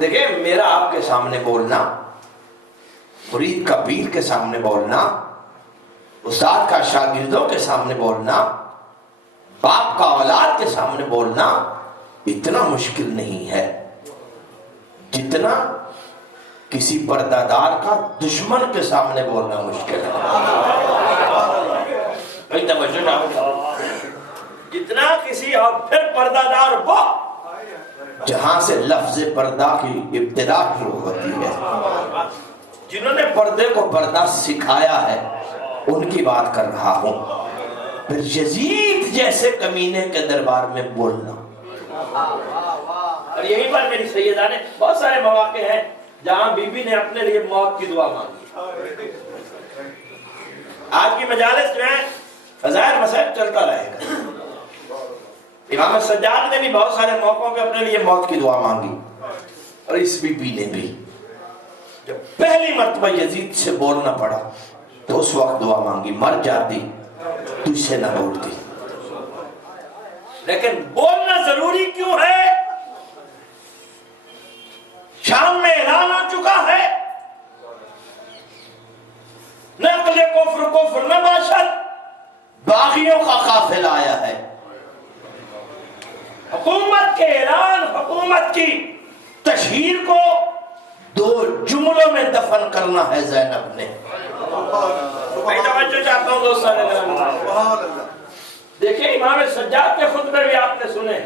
دیکھیں میرا آپ کے سامنے بولنا، مرید کا پیر کے سامنے بولنا، استاد کا شاگردوں کے سامنے بولنا، باپ کا اولاد کے سامنے بولنا اتنا مشکل نہیں ہے جتنا کسی پردہ دار کا دشمن کے سامنے بولنا مشکل ہے. جتنا کسی اور پھر پردہ دار وہ جہاں سے لفظ پردہ کی ابتدا شروع ہوتی ہے، جنہوں نے پردے کو پردہ سکھایا ہے ان کی بات کر رہا ہوں. پھر یزید جیسے کمینے کے دربار میں بولنا. اور یہیں پر میری سیدہ نے بہت سارے مواقع ہیں جہاں بی بی نے اپنے لیے موت کی دعا مانگی. آج کی مجالس جو ہیں فضائل مسائل چلتا رہے گا. امام سجاد نے بھی بہت سارے موقعوں پہ اپنے لیے موت کی دعا مانگی، اور اس بی بی نے بھی. جب پہلی مرتبہ یزید سے بولنا پڑا تو اس وقت دعا مانگی، مر جاتی تجھ سے نہ بولتی. لیکن بولنا ضروری کیوں ہے؟ شام میں اعلان ہو چکا ہے نقل کفر کفر نہ باشد، باغیوں کا قافلہ آیا ہے. حکومت کے اعلان، حکومت کی تشہیر کو 2 جملوں میں دفن کرنا ہے زینب نے. میں توجہ چاہتا ہوں دوستان. دیکھیں امام سجاد کے خطبے بھی آپ نے سنے.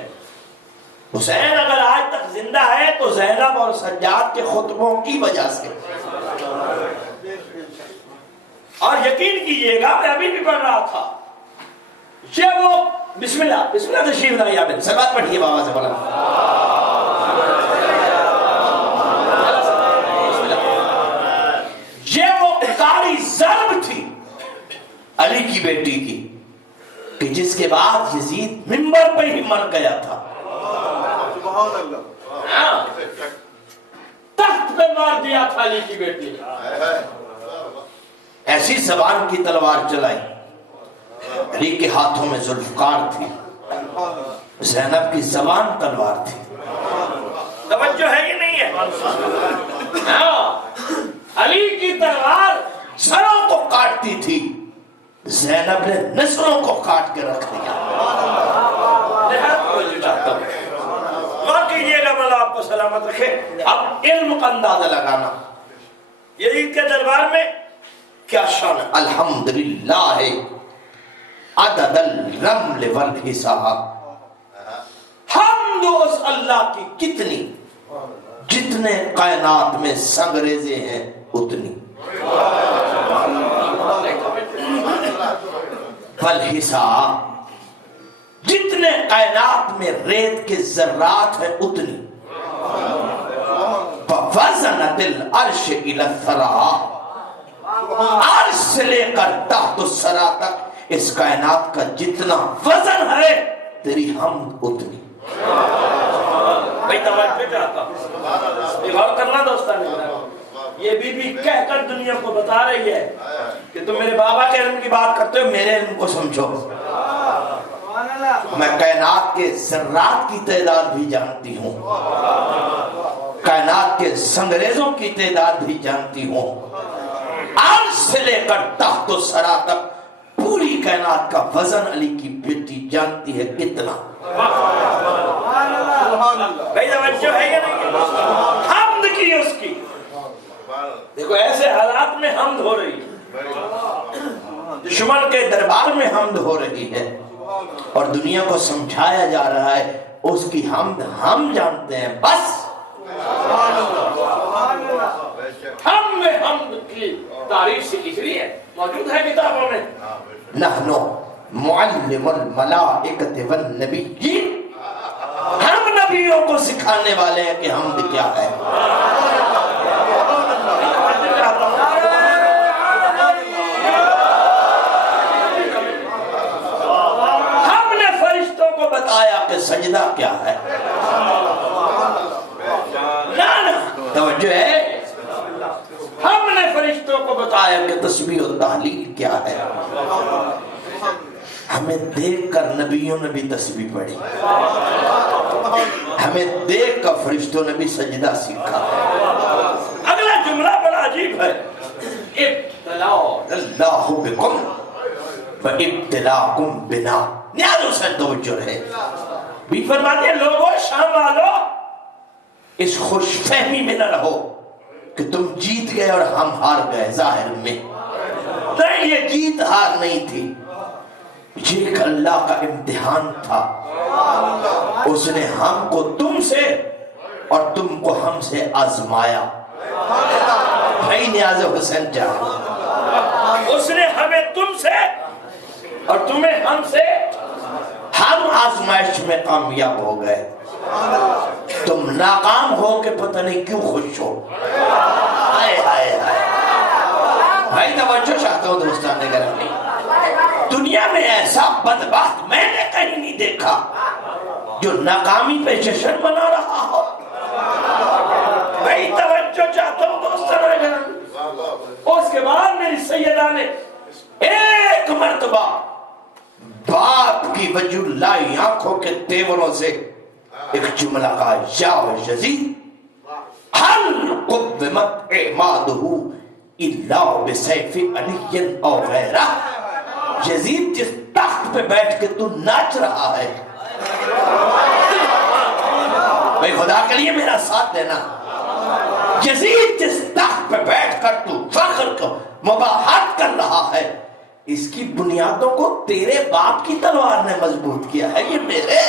حسین اگر آج تک زندہ ہے تو زینب اور سجاد کے خطبوں کی وجہ سے. اور یقین کیجئے گا میں ابھی بھی پڑھ رہا تھا یہ وہ بسم اللہ تشریف لائیے. آپ سلوات پڑھیے بابا سے بولا. یہ وہ قاری ضرب تھی علی کی بیٹی کی کہ جس کے بعد یزید منبر پہ ہی مر گیا تھا. تخت پہ مار دیا تھا علی کی بیٹی نے. ایسی زبان کی تلوار چلائی. علی کے ہاتھوں میں ذوالفقار تھی، زینب کی زبان تلوار تھی. توجہ ہے کہ نہیں ہے؟ علی کی تلوار سروں کو کاٹتی تھی، زینب نے نسلوں کو کاٹ کے رکھ دیا. غور کیجئے گا، مولا آپ کو سلامت رکھے. اب علم کا اندازہ لگانا. یزید کے دربار میں کیا شان ہے؟ الحمدللہ عدد الرمل والحساب، حمد اس اللہ کی کتنی جتنے کائنات میں سنگریزے ہیں اتنی، والحساب جتنے کائنات میں ریت کے ذرات ہیں اتنی، وزنت العرش الی الثری، عرش سے لے کر تحت الثری تک اس کائنات کا جتنا وزن ہے تیری حمد اتنی۔ بھائی توجہ چاہتا ہوں، غور کرنا دوستان، یہ بی بی کہہ کر دنیا کو بتا رہی ہے کہ تم میرے بابا کے علم کی بات کرتے ہو، میرے علم کو سمجھو، میں کائنات کے ذرات کی تعداد بھی جانتی ہوں، کائنات کے سنگریزوں کی تعداد بھی جانتی ہوں، عرش سے لے کر تحت الثری تک پوری کائنات کا وزن علی کی بیٹی جانتی ہے کتنا۔ بھائی توجہ ہے یا نہیں؟ حمد کی اس کی، دیکھو ایسے حالات میں حمد ہو رہی ہے، دشمن کے دربار میں حمد ہو رہی ہے اور دنیا کو سمجھایا جا رہا ہے اس کی حمد ہم جانتے ہیں بس۔ ہم نے حمد کی تاریخ سے لکھ رہی ہے، موجود ہے کتابوں میں۔ نحن معلم الملائکۃ والنبیین، ہم نبیوں کو سکھانے والے ہیں کہ حمد کیا ہے۔ ہم نے فرشتوں کو بتایا کہ سجدہ کیا ہے۔ توجہ ہے، ہم نے فرشتوں کو بتایا کہ تسبیح و تحلیل کیا ہے۔ ہمیں دیکھ کر نبیوں نے بھی تسبیح پڑھی، ہمیں دیکھ کر فرشتوں نے بھی سجدہ سیکھا۔ اگلا جملہ بڑا عجیب ہے، ابتلاء اللہ بکم وابتلاکم بنا، نیازوں سے توجہ رہے۔ بھی فرماتے ہیں لوگوں شام والو اس خوش فہمی میں نہ رہو کہ تم جیت گئے اور ہم ہار گئے ظاہر میں، نہیں یہ جیت ہار نہیں تھی، یہ ایک اللہ کا امتحان تھا، اس نے ہم کو تم سے اور تم کو ہم سے آزمایا۔ بھائی نیاز حسین جان، اس نے ہمیں تم سے اور تمہیں ہم سے، ہم آزمائش میں کامیاب ہو گئے، تم ناکام ہو کے پتہ نہیں کیوں خوش ہو۔ ہائے ہائے ہائے، بھائی توجہ چاہتا ہوں دوستان گرامی، دنیا میں ایسا بدبخت میں نے کہیں نہیں دیکھا جو ناکامی پہ جشن منا رہا ہو۔ بھائی توجہ چاہتا ہوں دوستان گرامی، اس کے بعد میری سیدہ نے ایک مرتبہ باپ کی وجہ لائی آنکھوں کے تیوروں سے ایک جملہ کہا، یا یزید حل قدمت اعمادہ الا بسیف علی او غیرہ، یزید جس تخت پہ بیٹھ کے تو ناچ رہا ہے، بھئی خدا کے لیے میرا ساتھ دینا، یزید جس تخت پہ بیٹھ کر تو فخر کو مباحث کر رہا ہے، اس کی بنیادوں کو تیرے باپ کی تلوار نے مضبوط کیا ہے، یہ میرے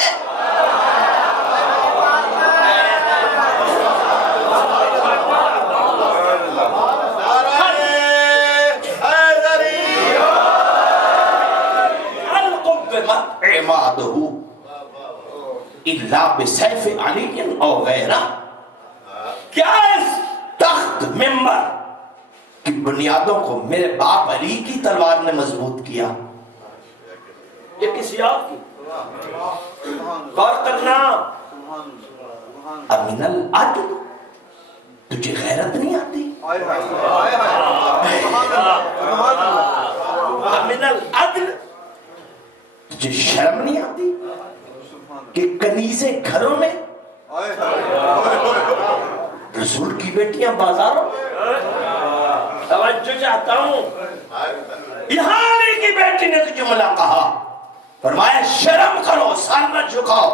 اعمادہ الا بسیف علی او غیرہ، کیا اس تخت ممبر کی بنیادوں کو میرے باپ علی کی تلوار نے مضبوط کیا، یہ کسی اور کی غور کرنا۔ امین العدل، تجھے غیرت نہیں آتی؟ امین العدل، تجھے شرم نہیں آتی کہ کنیزیں گھروں میں، رسول کی بیٹیاں بازاروں؟ توجہ چاہتا ہوں، یہاں علی کی بیٹی نے تو جملہ کہا، فرمایا شرم کرو، سر نہ جھکاؤ،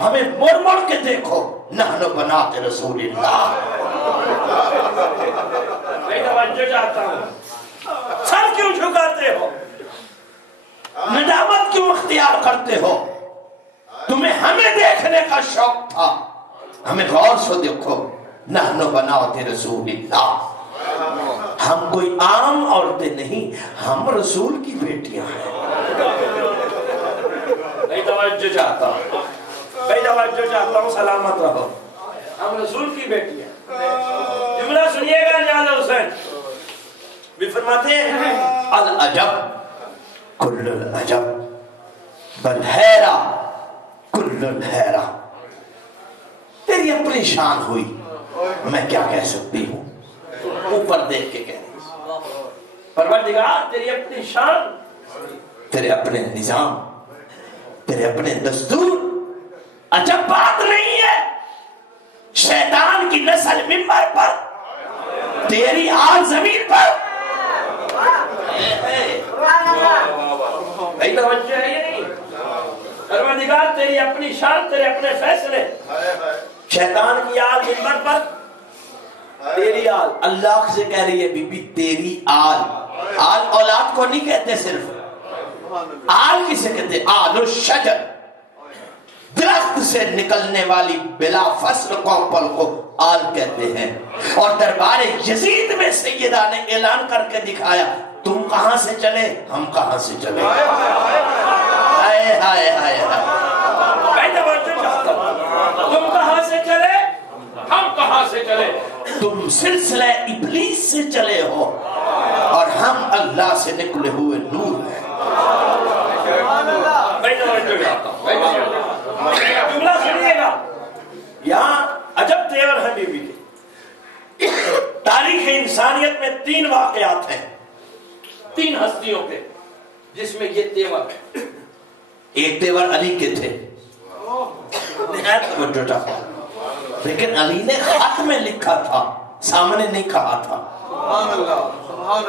ہمیں مڑ مڑ کے دیکھو، نحن بنات رسول اللہ۔ توجہ چاہتا ہوں، سر کیوں جھکاتے ہو؟ ندامت کیوں اختیار کرتے ہو؟ تمہیں ہمیں دیکھنے کا شوق تھا، ہمیں غور سے دیکھو، نحن بنات رسول اللہ، ہم کوئی عام عورتیں نہیں، ہم رسول کی بیٹیاں ہیں۔ میں توجہ چاہتا ہوں، میں توجہ چاہتا ہوں، سلامت رہو، ہم رسول کی بیٹیاں۔ جملہ سنیے گا جانا حسین بھی فرماتے ہیں العجب کل العجب بل حیرہ کل الحیرہ، تیری اپنی شان ہوئی، میں کیا کہہ سکتی ہوں، اوپر دیکھ کے کہہ رہی، پروردگار تیری اپنی شان، تیرے اپنے نظام، تیرے اپنے دستور، عجب بات نہیں ہے شیطان کی نسل منبر پر، تیری آل زمین پر۔ بھائی توجہ ہے یہ نہیں؟ پروردگار تیری اپنی شان، تیرے اپنے فیصلے، شیطان کی آل منبر پر، تیری آل، اللہ سے کہہ رہی ہے بی بی تیری آل۔ آل اولاد کو نہیں کہتے، صرف آل کسے کہتے؟ آل الشجر، درخت سے نکلنے والی بلا فصل کوپل کو آل کہتے ہیں۔ اور دربار یزید میں سیدہ نے اعلان کر کے دکھایا، تم کہاں سے چلے ہم کہاں سے چلے۔ ہائے ہائے ہائے تم کہاں سے چلے ہم کہاں سے چلے، تم سلسلہ ابلیس سے چلے ہو اور ہم اللہ سے نکلے ہوئے نور ہیں۔ جملہ سنیے گا، یہاں عجب تیور ہے بی بی کے۔ تاریخ انسانیت میں 3 واقعات ہیں، 3 ہستیوں کے جس میں یہ تیور ہے۔ ایک تیور علی کے تھے، لیکن علی نے خط میں لکھا تھا، سامنے نہیں کہا تھا۔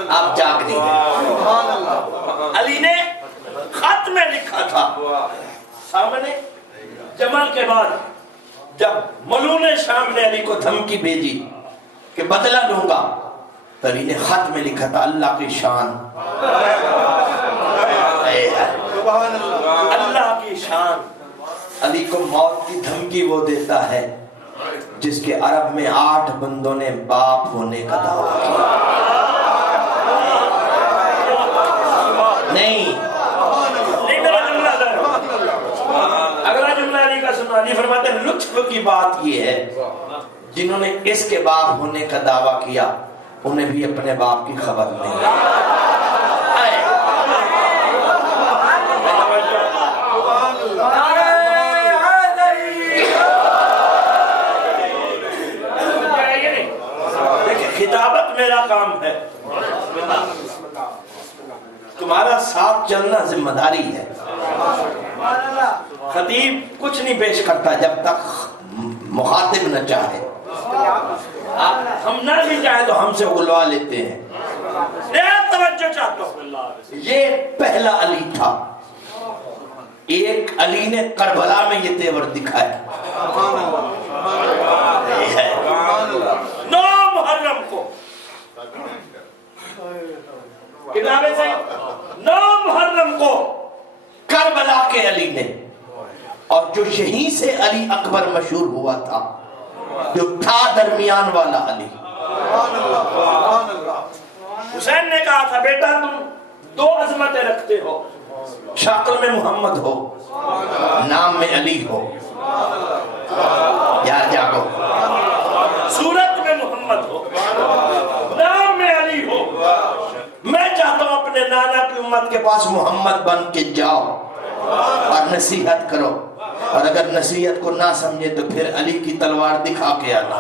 آپ جاگ نہیں گئے، علی نے خط میں لکھا تھا، سامنے۔ جمل کے بعد جب ملون شام نے علی کو دھمکی بھیجی کہ بدلہ لوں گا، تو علی نے خط میں لکھا تھا اللہ کی شان، اللہ کی شان۔ علی کو موت کی دھمکی وہ دیتا ہے جس کے عرب میں 8 بندوں نے باپ ہونے کا دعویٰ کیا۔ نہیں، اگلا جملہ علی کا سنا، علی فرماتے ہیں لطف کی بات یہ ہے جنہوں نے اس کے باپ ہونے کا دعویٰ کیا انہیں بھی اپنے باپ کی خبر نہیں۔ خطابت میرا کام ہے، تمہارا ساتھ چلنا ذمہ داری ہے۔ خطیب کچھ نہیں پیش کرتا جب تک مخاطب نہ چاہے، ہم نہ بھی چاہے تو ہم سے اگلوا لیتے ہیں۔ توجہ چاہتا ہوں، یہ پہلا علی تھا۔ ایک علی نے کربلا میں یہ تیور دکھایا۔ 9 محرم کو 9 محرم کو کربلا کے علی نے، اور جو یہیں سے علی اکبر مشہور ہوا تھا، جو تھا درمیان والا علی، حسین نے کہا تھا بیٹا تم 2 عظمتیں رکھتے ہو، شکل میں محمد ہو، نام میں علی ہو۔ یار جاگو، صورت میں محمد ہو، نام میں علی ہو۔ میں چاہتا ہوں اپنے نانا کی امت کے پاس محمد بن کے جاؤ اور نصیحت کرو، اور اگر نصیحت کو نہ سمجھے تو پھر علی کی تلوار دکھا کے آنا۔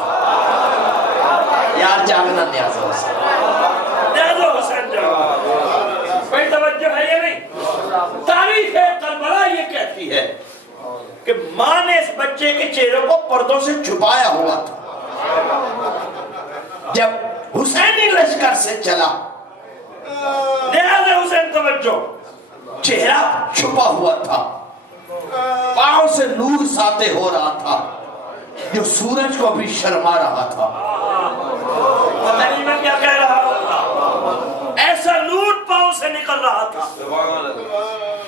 یار جاگنا نیاز حسین، نیاز حسین جاگنا۔ کوئی توجہ ہے یا نہیں؟ تاریخ کربلا یہ کہتی ہے کہ ماں نے اس بچے کے چہرے کو پردوں سے چھپایا ہوا تھا۔ جب حسینی لشکر سے چلا، نیاز حسین توجہ، چہرہ چھپا ہوا تھا، پاؤں سے نور ساتے ہو رہا تھا جو سورج کو بھی شرما رہا تھا۔ پتہ نہیں میں کیا کہہ رہا ہوں۔ سے نکل رہا تھا،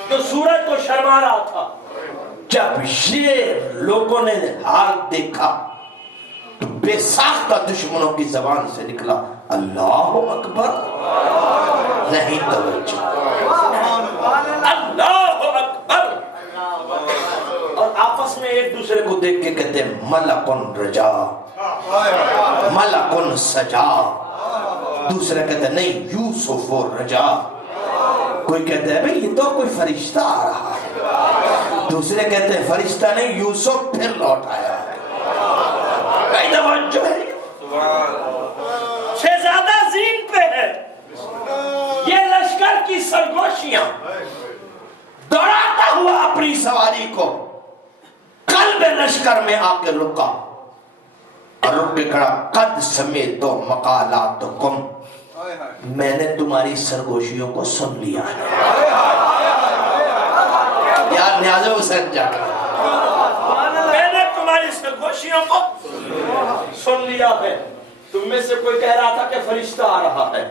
جو سورج کو شرما رہا تھا. جب یہ لوگوں نے حال دیکھا تو بے ساختہ دشمنوں کی زبان سے نکلا اللہ اکبر. نہیں توجہ، اللہ اکبر. اور آپس میں ایک دوسرے کو دیکھ کے کہتے ہیں ملکن رجا، ملکن سجا. دوسرے کہتے ہیں نہیں یوسف و رجا. کوئی کہتا ہے بھئی یہ تو کوئی فرشتہ آ رہا ہے. دوسرے کہتے ہیں فرشتہ نہیں یوسف پھر لوٹ آیا ہے. کئی دفعہ جو ہے شہزادہ زین پہ ہے. یہ لشکر کی سرگوشیاں دوڑاتا ہوا اپنی سواری کو قلب لشکر میں آ کے رکا اور رک کے کھڑا. قد سمیتو مقالاتکم، میں نے تمہاری سرگوشیوں کو سن لیا ہے. یار نیاز حسین جا میں نے تمہاری سرگوشیوں کو سن لیا ہے. تم میں سے کوئی کہہ رہا تھا کہ فرشتہ آ رہا ہے،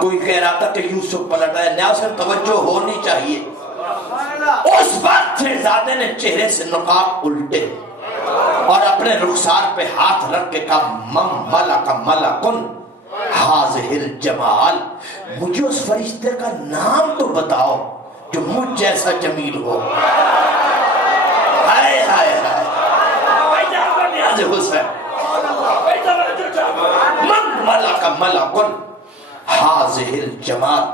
کوئی کہہ رہا تھا کہ یوسف پلٹ آیا. نیاز حسین توجہ ہونی چاہیے. اس وقت شہزادے نے چہرے سے نقاب الٹے اور اپنے رخسار پہ ہاتھ رکھ کے کہا من ملک ملکن حاضر الجمال. مجھے اس فرشتے کا نام تو بتاؤ جو مجھ جیسا جمیل ہو. ہائے ہائے ہائے نیاز حسین من ملک ملکن حاضر الجمال.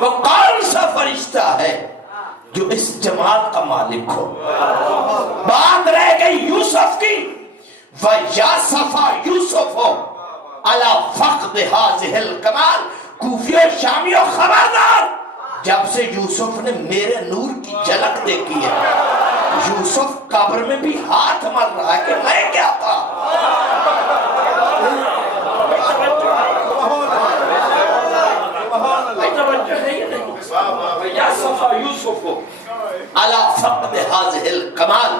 وہ کون سا فرشتہ ہے جو اس جمال کا مالک ہو. بات رہ گئی یوسف کی. وَيَاسَفَ يُوسُفُ عَلَى فَقْدِ هَذِهِ الْكَمَالِ. کوفیو شامیو خبردار، جب سے یوسف نے میرے نور کی جھلک دیکھی ہے یوسف قبر میں بھی ہاتھ مر رہا ہے کہ میں کیا تھا. علی فقد هذه الکمال،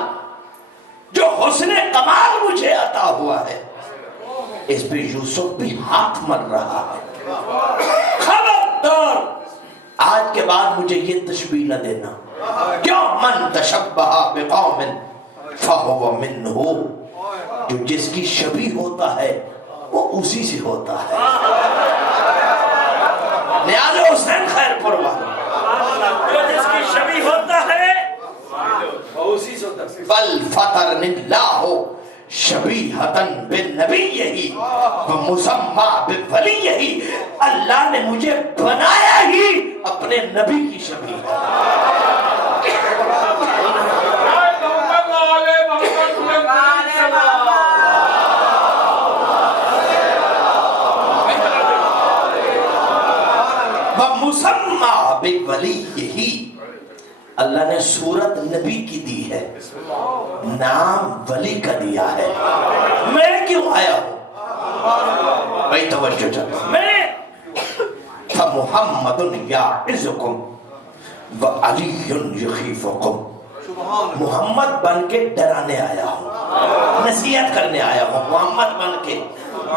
جو حسن کمال مجھے عطا ہوا ہے اس پہ یوسف بھی ہاتھ مر رہا ہے. خبردار آج کے بعد مجھے یہ تشبیہ نہ دینا. کیوں من تشبہ بقوم فہو منہ، جو جس کی شبیہ ہوتا ہے وہ اسی سے ہوتا ہے. نیاز حسین خیر پرواہ جو جس کی شبیہ ہوتا ہے وہ اسی سے ہوتا ہے. بل فطرنی اللہ شبیہتاً بالنبی ومسمى بولی. اللہ نے مجھے بنایا ہی اپنے نبی کی شبیہ. ومسمى بولی، اللہ نے صورت نبی کی دی ہے، نام ولی کا دیا ہے. میں کیوں آیا ہوں بھائی توجہ چاہتا. میں فمحمد یعظکم وعلی یخیفکم. محمد بن کے ڈرانے آیا ہوں، نصیحت کرنے آیا ہوں. محمد بن کے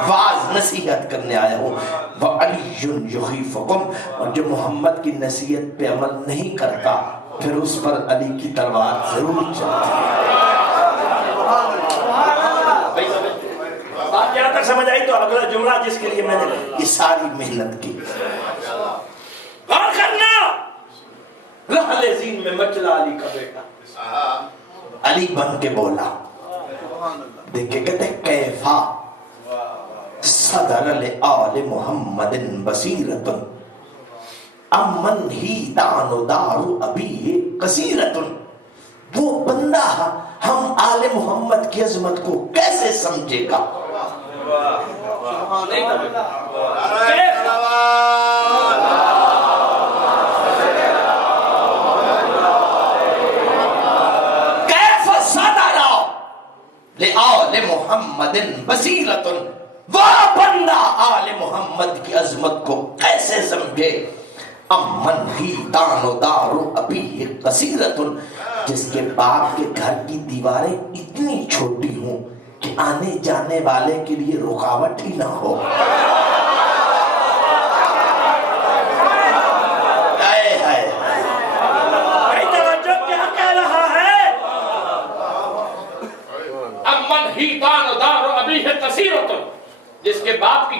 واز نصیحت کرنے آیا ہوں. وعلی یخیفکم، اور جو محمد کی نصیحت پہ عمل نہیں کرتا پھر اس پر علی کی تلوار ضرور چلتی ہے. بات یہاں تک سمجھ آئی تو اگلا جملہ جس کے لیے میں نے یہ ساری محنت کی غور کرنا. رحل زین میں مچلا علی کا بیٹا علی بن کے بولا. دیکھیں کہتے کیفا صدر لآل محمد بصیرت امن ہی دان و دارو ابی کثیرت. وہ بندہ ہم آل محمد کی عظمت کو کیسے سمجھے گا. کیف صدر لآل محمد بصیرت، وہ بندہ آل محمد کی عظمت کو کیسے سمجھے. امن ہی دان و دارو ابی قصیرت، جس کے باپ کے گھر کی دیواریں اتنی چھوٹی ہوں کہ آنے جانے والے کے لیے رکاوٹ ہی نہ ہو.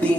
3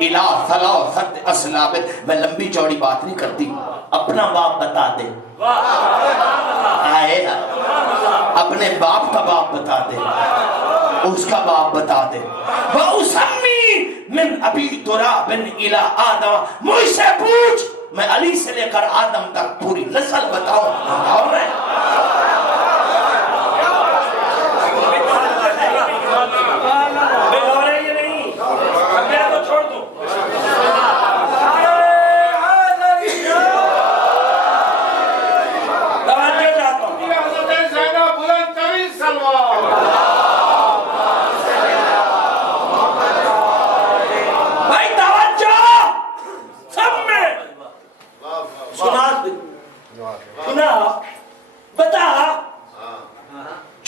الى ثلاثت اسلاب. میں لمبی چوڑی بات نہیں کرتی, اپنا باپ بتا دے, آئے اپنے باپ کا باپ بتا دے, اس کا باپ بتا دے. وَأُسَمِّي مِنْ أَبِي تُرَابٍ إِلَىٰ آدَمَ. مجھ سے پوچھ, میں علی سے لے کر آدم تک پوری نسل بتاؤں. اور میں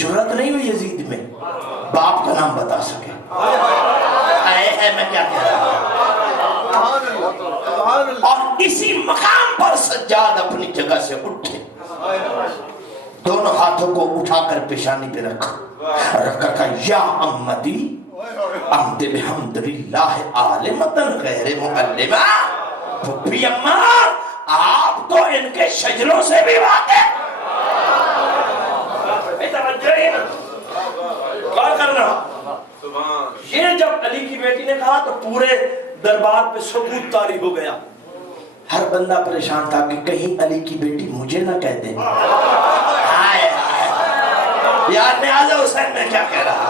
جرات نہیں ہوئی یزید میں باپ کا نام بتا سکے. میں کیا کہہ رہا ہوں. اور اسی مقام پر سجاد اپنی جگہ سے اٹھے, دونوں ہاتھوں کو اٹھا کر پیشانی پہ رکھا, کہا یا امتی امد بحمد للہ عالمتن غیر معلمہ. پھپھی اماں, آپ تو ان کے شجروں سے بھی واقع. یہ جب علی کی بیٹی نے کہا تو پورے دربار پہ سکوت طاری ہو گیا. ہر بندہ پریشان تھا کہ کہیں علی کی بیٹی مجھے نہ کہہ دے. یار نیاز حسین میں کیا کہہ رہا,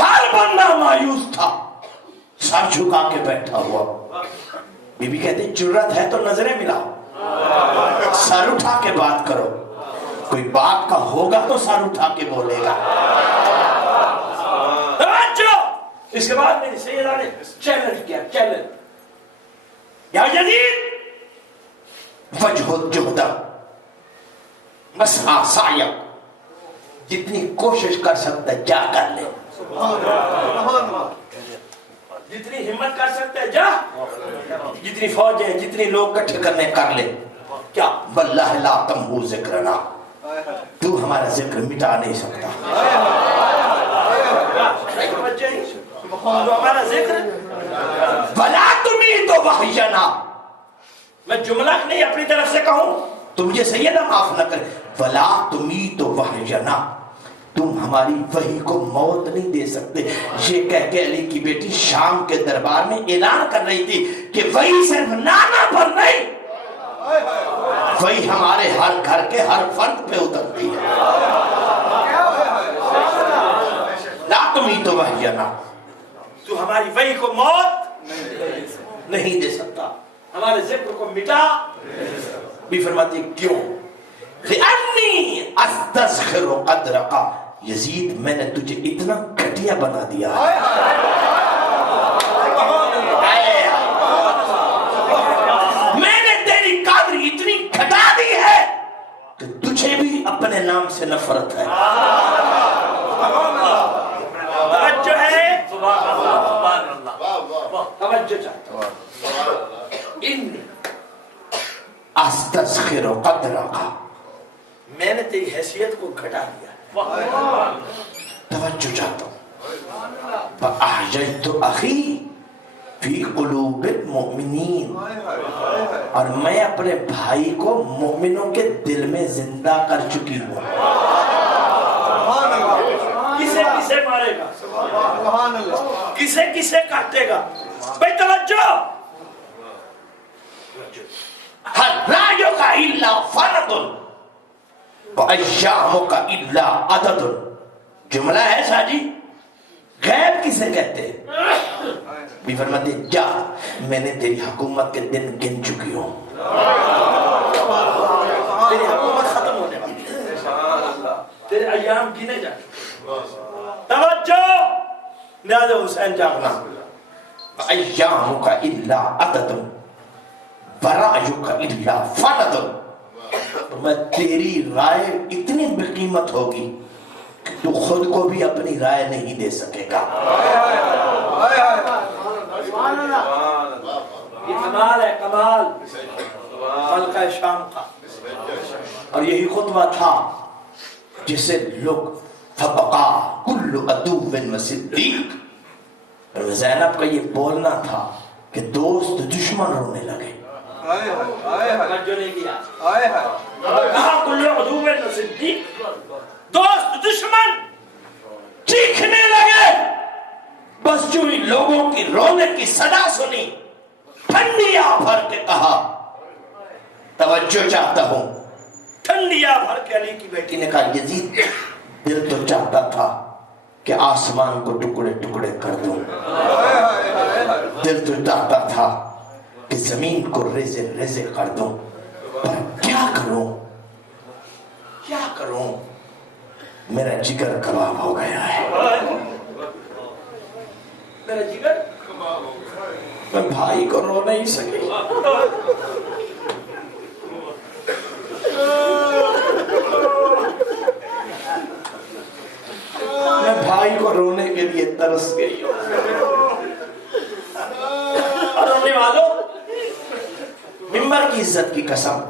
ہر بندہ مایوس تھا, سر جھکا کے بیٹھا ہوا. بی بی کہتے جرت ہے تو نظریں ملاؤ, سر اٹھا کے بات کرو, کوئی بات کا ہوگا تو سر اٹھا کے بولے گا. اس کے بعد میری سیدہ نے چیلنج کیا, چیلنج, یا یزید وجہ الجہدہ مسعی سعیک, جتنی کوشش کر سکتا ہے جا کر لے, جتنی ہمت کر سکتا ہے جا, جتنی فوجیں جتنی لوگ کٹھے کرنے کر لے. کیا واللہ لا تمحو ذکرنا, تو ہمارا ذکر مٹا نہیں سکتا. ہمارا ذکر بلا تمہیں تو وحینا, میں جملہ نہیں اپنی طرف سے کہوں تو مجھے سیدہ معاف نہ کرے. بلا تمہیں تو وحینا, تم ہماری وحی کو موت نہیں دے سکتے. یہ کہہ کے علی کی بیٹی شام کے دربار میں اعلان کر رہی تھی کہ وحی صرف نانا پر نہیں, وحی ہمارے ہر گھر کے ہر فرد پہ اترتی ہے. لا تمہیں تو وحینا, تو ہماری وحی کو موت نہیں دے سکتا, ہمارے ذکر کو مٹا. بھی فرماتی کیوں, لِأَنِّي أَسْتَسْخِرُ قَدْرَقَ. یزید میں نے تجھے اتنا گھٹیا بنا دیا ہے, میں نے تیری قدر اتنی گھٹا دی ہے کہ تجھے بھی اپنے نام سے نفرت ہے. توجہ ہے, توجہ چاہتا ہوں. انی استسخر قدرک, میں نے تیری حیثیت کو گھٹا دیا. توجہ چاہتا ہوں. فاحججت اخی فی قلوب المؤمنین, اور میں اپنے بھائی کو مومنوں کے دل میں زندہ کر چکی ہوں. کسے کسے مارے گا, کسے کسے کاٹے گا. بھائی توجہ, ہر رایوں کا الا فرد وایاموں کا الا عدد. جملہ ہے شاجی, غیب کسے کہتے ہیں. بھی فرماتے جا, میں نے تیری حکومت کے دن گن چکی ہوں, تیری حکومت ختم ہونے والی ہے, تیرے ایام گنے جائیں. توجہ, نیاز حسین جاگنا. ایاموں کا الا عدد ورایوں کا الا فرد. میں تیری رائے اتنی بقیمت ہوگی کہ تو خود کو بھی اپنی رائے نہیں دے سکے گا. یہ کمال ہے, کمال حلقہ شام کا. اور یہی خطبہ تھا جسے لوگ فبقا کل عدو و صدیق, زینب کا یہ بولنا تھا کہ دوست دشمن رونے لگے. توجہ نہیں کیا. کہا کل عدو صدیق، دوست دشمن چیخنے لگے. بس جو ہی لوگوں کی رونے کی صدا سنی، ٹھنڈی آہ بھر کے کہا توجہ چاہتا ہوں. ٹھنڈی آہ بھر کے علی کی بیٹی نے کہا یزید دل تو چاہتا تھا کہ آسمان کو ٹکڑے ٹکڑے کر دوں، دل تو چاہتا تھا کہ زمین کو ریزے ریزے کر دوں، پر کیا کروں کیا کروں، میرا جگر کباب ہو گیا ہے. میرا جگر میں بھائی کو رو نہیں سکی. میں بھائی کو رونے کے لیے ترس گئی. اور رونے والوں، ممبر کی عزت کی قسم،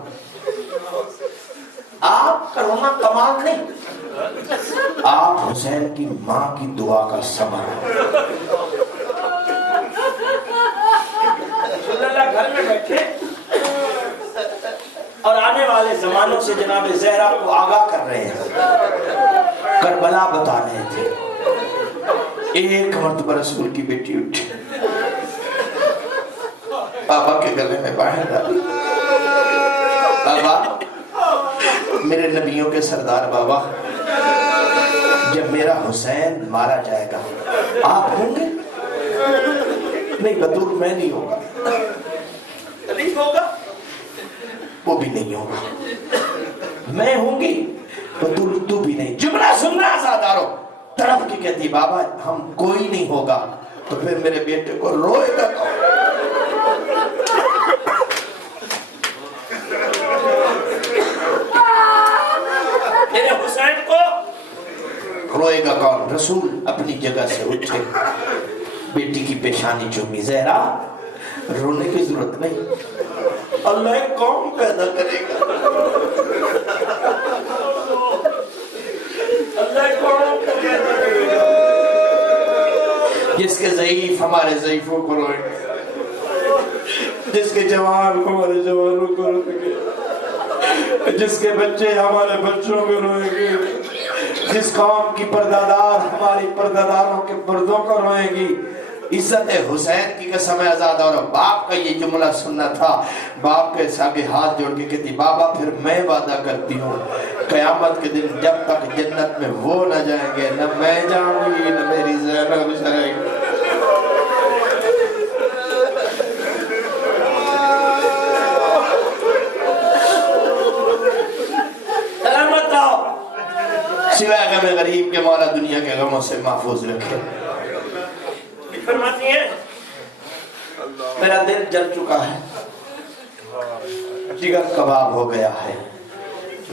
آپ کا رونا کمال نہیں، آپ حسین کی ماں کی دعا کا ثمر. اللہ گھر میں بیٹھے اور آنے والے زمانوں سے جناب زہرا کو آگاہ کر رہے ہیں، کربلا بتا رہے تھے. ایک مرتبہ رسول کی بیٹی اٹھی، بابا کے گلے میں باہر ڈالی. بابا، میرے نبیوں کے سردار بابا، جب میرا حسین مارا جائے گا آپ ہوں گے؟ نہیں بطور میں نہیں ہوگا. تکلیف ہوگا؟ وہ بھی نہیں ہوگا. میں ہوں گی بطور تو بھی نہیں. جملہ سننا آزادارو. تڑپ کے کہتی بابا ہم کوئی نہیں ہوگا تو پھر میرے بیٹے کو روئے گا کون؟ میرے حسین کو روئے گا کون؟ رسول اپنی جگہ سے اٹھے، بیٹی کی پیشانی چومی. زہرا رونے کی ضرورت نہیں، اللہ ایک قوم پیدا کرے گا. اللہ ایک قوم پیدا کرے گا جس کے ضعیف ہمارے ضعیفوں کو روئیں گے، جس کے جوان ہمارے جوانوں کو روئیں گے، جس کے بچے ہمارے بچوں کو روئیں گے، جس قوم کی پردادار ہماری پرداداروں کے پردوں کو روئیں گی. عزت حسین کی قسم آزاد. اور باپ کا یہ جملہ سننا تھا. باپ کے آگے ہاتھ جوڑ کے کہتی بابا پھر میں وعدہ کرتی ہوں قیامت کے دن جب تک جنت میں وہ نہ جائیں گے نہ میں جاؤں گی نہ میری زینب جائے گی. سلامت رہو. سوائے غم غریب کے مولا دنیا کے غموں سے محفوظ رکھے. فرماتی ہیں میرا دل جل چکا ہے، جگر کباب ہو گیا ہے،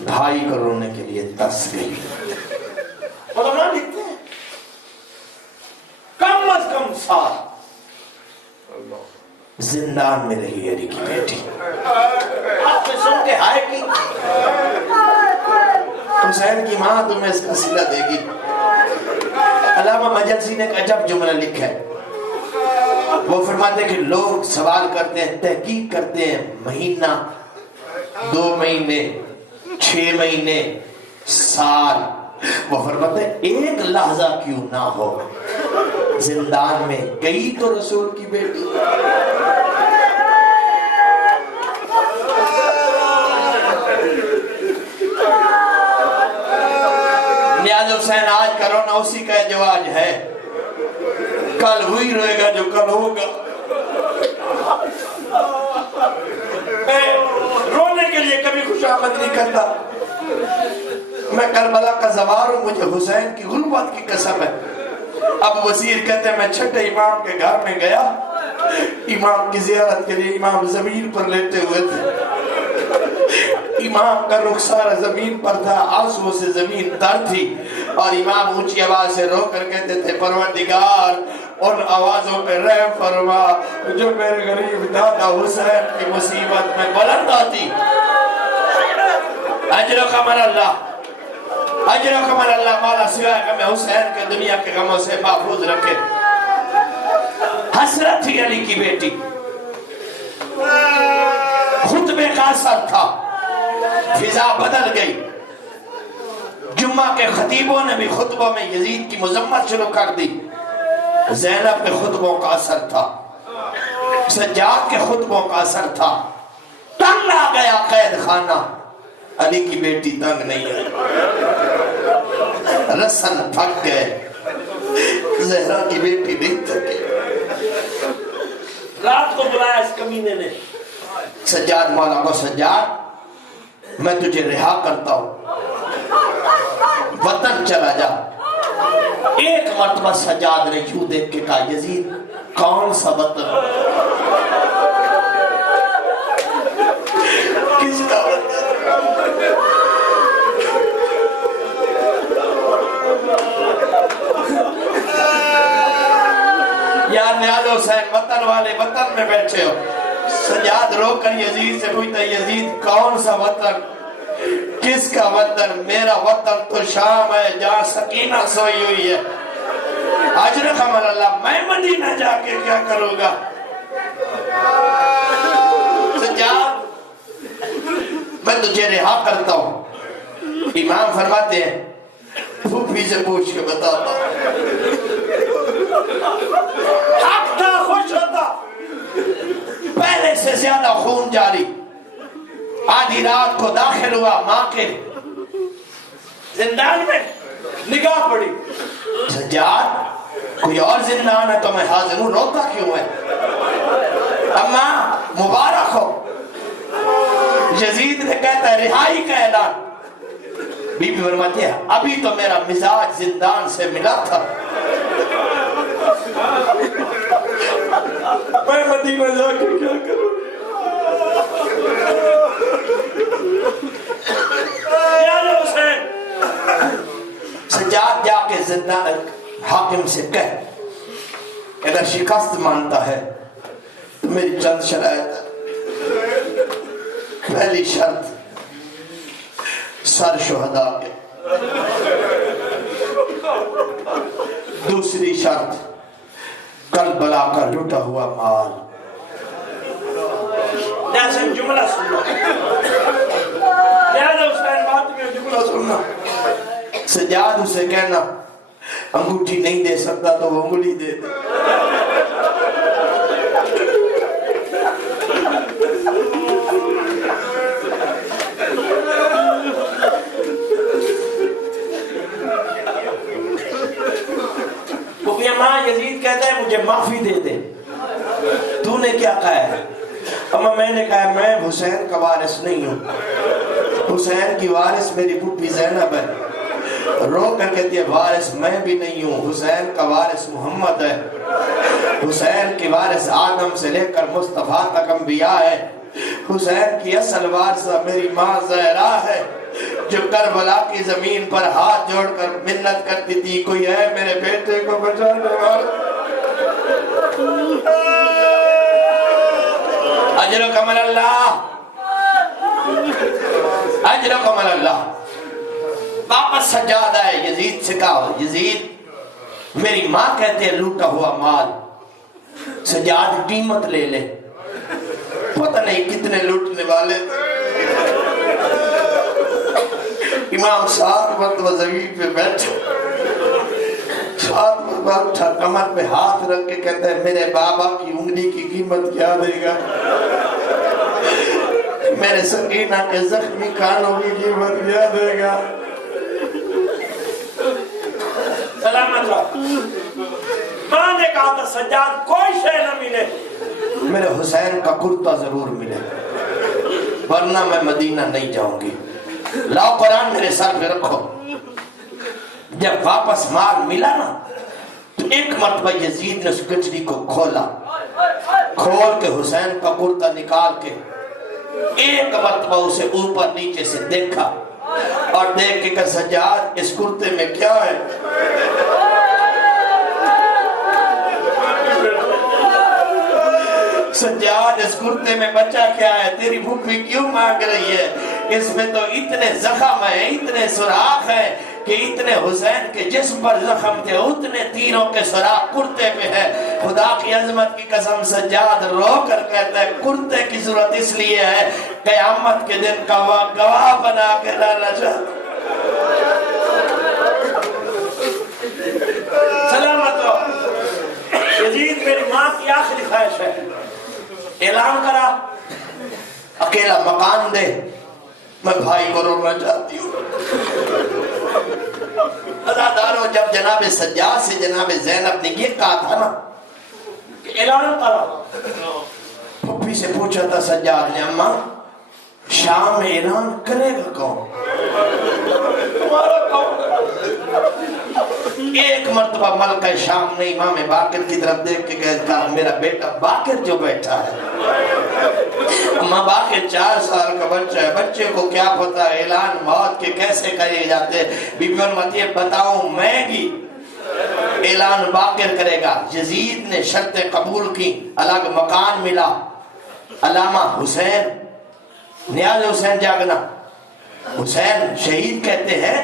بھائی کو رونے کے لیے ترس گئی. علماء لکھتے ہیں کم از کم سال زندان میں رہی علی کی بیٹی. آپ نے سن کے ہائے کی حسین کی ماں تمہیں اس کا صلہ دے گی. علامہ مجلسی نے ایک عجب جملہ لکھا ہے. وہ فرماتے ہیں کہ لوگ سوال کرتے ہیں، تحقیق کرتے ہیں، مہینہ 2 مہینے 6 مہینے سال. وہ فرماتے ہیں ایک لحظہ کیوں نہ ہو زندان میں گئی تو رسول کی بیٹی. نیاز حسین آج کا رونا اسی کا جو آج ہے، کل وہی روئے گا جو کل ہوگا. میں رونے کے لیے کبھی خوشامد نہیں کرتا. میں کربلا کا زوار ہوں، مجھے حسین کی غربت کی قسم ہے. اب وزیر کہتے ہیں میں چھٹے امام کے گھر میں گیا، امام کی زیارت کے لیے. امام زمین پر لیٹے ہوئے تھے، امام کا رخسار زمین پر تھا، آنسو سے زمین تر تھی، اور امام اونچی آواز سے رو کر کہتے تھے پروردگار ان آوازوں پہ رحم فرما جو میرے غریب دادا حسین کی مصیبت میں بلند آتی. اجر و کمر اللہ، اجر و کمر اللہ مولا سوائے غم حسین کے دنیا کے غموں سے محفوظ رکھے. حسرت تھی علی کی بیٹی، خطبے کا اثر تھا، فضا بدل گئی۔ جمعہ کے خطیبوں نے بھی خطبوں میں یزید کی مذمت شروع کر دی۔ زینب کے خطبوں کا اثر تھا، سجاد کے خطبوں کا اثر تھا۔ تنگ آ گیا قید خانہ، علی کی بیٹی تنگ نہیں ہے، رسن تھک گئے، زہرا کی بیٹی نہیں تھکی۔ رات کو بلایا اس کمینے نے، سجاد مولا کو، سجاد میں تجھے رہا کرتا ہوں، وطن چلا جا۔ ایک مرتبہ سجاد نے یوں دیکھ کے کہا یزید کون سا وطن، کس کا وطن؟ یا نیال حسین وطن والے وطن میں بیٹھے ہو۔ سجاد رو کر یزید سے پوچھتا یزید کون سا وطن، کس کا وطن؟ میرا وطن تو شام ہے جہاں سکینہ سوئی ہوئی ہے۔ اجر خمر اللہ، میں مدینہ جا کے کیا کروں گا؟ سجاد میں تجھے رہا کرتا ہوں۔ امام فرماتے ہیں پھوپھی سے پوچھ کے بتاتا حق تھا، خوش ہوتا، پہلے سے زیادہ خون جاری۔ آدھی رات کو داخل ہوا ماں کے زندان میں، نگاہ پڑی، سجاد کوئی اور زندان ہے تو میں حاضر ہوں، روتا کیوں ہے؟ اماں مبارک ہو۔ یزید نے کہتا ہے رہائی کا اعلان۔ بی بی فرماتی ہے ابھی تو میرا مزاج زندان سے ملا تھا، میں مدینہ جا کے کیا کروں؟ سجاد جا کے زندان حاکم سے کہہ اگر شکست مانتا ہے تو میری چند شرائط ہے۔ پہلی شرط سر شہداء کے، دوسری شرط کربلا کا لوٹا ہوا مال۔ جیسے جملہ سننا، لہذا حسین بات میں جملہ سننا۔ سجاد اسے کہنا انگوٹھی نہیں دے سکتا تو وہ انگلی دے دے۔ ماں یزید کہتا ہے مجھے معافی دے دے، تو نے کیا کہا ہے؟ اما میں نے کہا میں حسین کا وارث نہیں ہوں، حسین کی وارث میری پھوپھی زینب ہے۔ رو کر کہتی ہے وارث میں بھی نہیں ہوں، حسین کا وارث محمد ہے، حسین کی وارث آدم سے لے کر مصطفیٰ تک انبیاء ہے، حسین کی اصل وارثہ میری ماں زہرا ہے جو کربلا کی زمین پر ہاتھ جوڑ کر منت کرتی تھی کوئی ہے میرے بیٹے کو بچانے والا۔ اجرکم اللہ، اجرکم اللہ۔ واپس سجاد آئے، یزید سے کہا یزید میری ماں کہتے ہیں لوٹا ہوا مال، سجاد قیمت لے لے۔ پتہ نہیں کتنے لوٹنے والے تھے۔ امام سات مرتبہ زمین پہ بیٹھے، سات مرتبہ اٹھا کمر پہ ہاتھ رکھ کے کہتا ہے میرے بابا کی انگلی کی قیمت کیا دے گا، میرے سکینہ کے زخمی کانوں کی قیمت کیا دے گا۔ سلامت رہو۔ ماں نے کہا تھا سجاد کوئی شے نہ ملے، میرے حسین کا کرتا ضرور ملے ورنہ میں مدینہ نہیں جاؤں گی۔ لاؤ قرآن میرے سر پہ رکھو۔ جب واپس مال ملا نا تو ایک مرتبہ یزید نے اس گچڑی کو کھولا، کھول کے حسین کا کرتا نکال کے ایک مرتبہ اسے اوپر نیچے سے دیکھا اور دیکھ کے کہ سجاد اس کرتے میں کیا ہے؟ سجاد اس کرتے میں بچہ کیا ہے؟ تیری بھوپھی کیوں مانگ رہی ہے؟ اس میں تو اتنے زخم ہیں، اتنے سراخ ہیں کہ اتنے حسین کے جسم پر زخم تھے اتنے تیروں کے سراخ کرتے میں ہے۔ خدا کی عظمت کی قسم سجاد رو کر کہتا ہے کرتے کی ضرورت اس لیے ہے قیامت کے دن کا گواہ بنا کے لانا چاہتا. سلامت ہو. یزید میری ماں کی آخری خواہش ہے. اعلان کرا اکیلا مکان دے میں بھائی کو رونا چاہتی ہوں. عزادارو جب جناب سجاد سے جناب زینب نے یہ کہا تھا نا کہ اعلان کرا, پھوپھی سے پوچھا تھا سجاد نے اماں شام میں اعلان کرے گا کون؟ تمہارا کون؟ ایک مرتبہ ملکہ شام نے امام باقر کی طرف دیکھ کے کہا میرا بیٹا باقر جو بیٹھا ہے. اماں باقر 4 سال کا بچہ ہے, بچے کو کیا پتا اعلان موت کے کیسے کرے جاتے. بی بی فرماتی ہے بتاؤں میں گی اعلان باقر کرے گا. یزید نے شرط قبول کی, الگ مکان ملا. علامہ حسین نیاز حسین جاگنا حسین شہید کہتے ہیں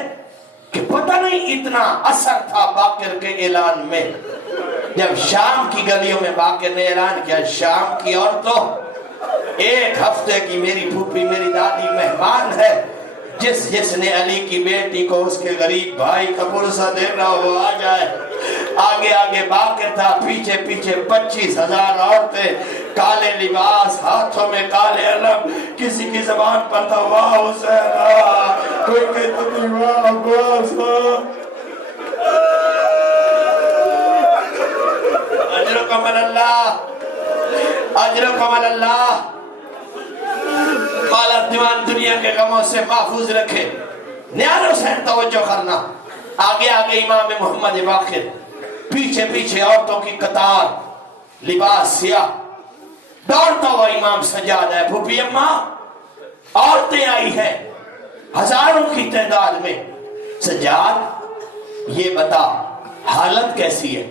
کہ پتہ نہیں اتنا اثر تھا باقر کے اعلان میں. جب شام کی گلیوں میں باقر نے اعلان کیا شام کی عورتوں 1 ہفتے کی میری پھوپھی میری دادی مہمان ہے, جس نے علی کی بیٹی کو اس کے غریب بھائی کا پرسہ دینا وہ آ جائے. آگے آگے باقر تھا, پیچھے پیچھے 25,000 عورتیں, کالے لباس, ہاتھوں میں کالے علم. کسی کی زبان پر تھا واہ حسین, کوئی کہتا تھی واہ عباس. اجرکم اللہ, اجرکم اللہ. مالا دیوان دنیا کے غموں سے محفوظ رکھے. نیاز حسین توجہ کرنا. آگے آگے امام محمد باقر, پیچھے پیچھے عورتوں کی قطار, لباس سیاہ. دوڑتا ہوا امام سجاد ہے. پھوپھی اماں عورتیں آئی ہیں ہزاروں کی تعداد میں. سجاد یہ بتا حالت کیسی ہے؟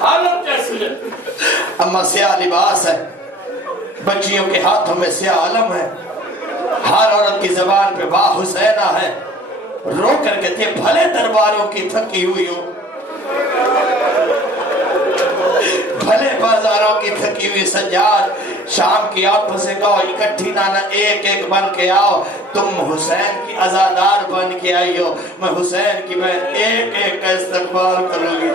حالت کیسی ہے؟ اماں سیاہ لباس ہے, بچیوں کے ہاتھوں میں سیاہ علم ہے, ہر عورت کی زبان پہ واہ حسینہ ہے. رو کر کہتے بھلے درباروں کی تھکی ہوئی ہو, بھلے بازاروں کی تھکی ہوئی. سجاد شام کی عورتوں سے کہو اکٹھی نانا ایک ایک بن کے آؤ. تم حسین کی عزادار بن کے آئی ہو, میں حسین کی بہن ایک ایک کا استقبال کروں گی.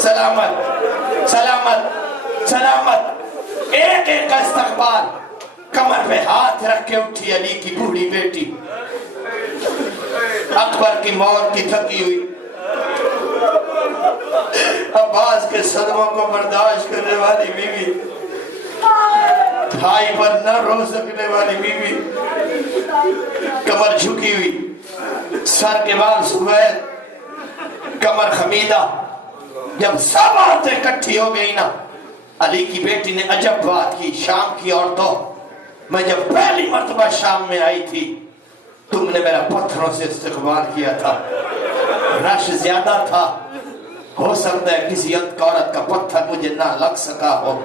سلامت سلامت سلامت. ایک ایک کا استقبال. کمر پہ ہاتھ رکھ کے اٹھی علی کی بوڑھی بیٹی, اکبر کی موت کی تھکی ہوئی, عباس کے صدموں کو برداشت کرنے والی بیوی, بھائی پر نہ رو سکنے والی بیوی, کمر جھکی ہوئی, سر کے بال سفید, کمر خمیدہ. جب سب عورتیں اکٹھی ہو گئی نا, علی کی بیٹی نے عجب بات کی. شام کی عورتوں, میں جب پہلی مرتبہ شام میں آئی تھی تم نے میرا پتھروں سے استقبال کیا تھا, رش زیادہ تھا, ہو سکتا ہے کسی عورت کا پتھر مجھے نہ لگ سکا ہو,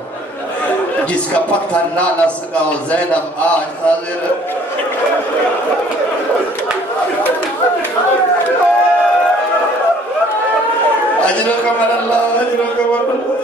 جس کا پتھر نہ لگ سکا ہو زینب آج حاضر ہے. اجرکم اللہ, اجرکم اللہ.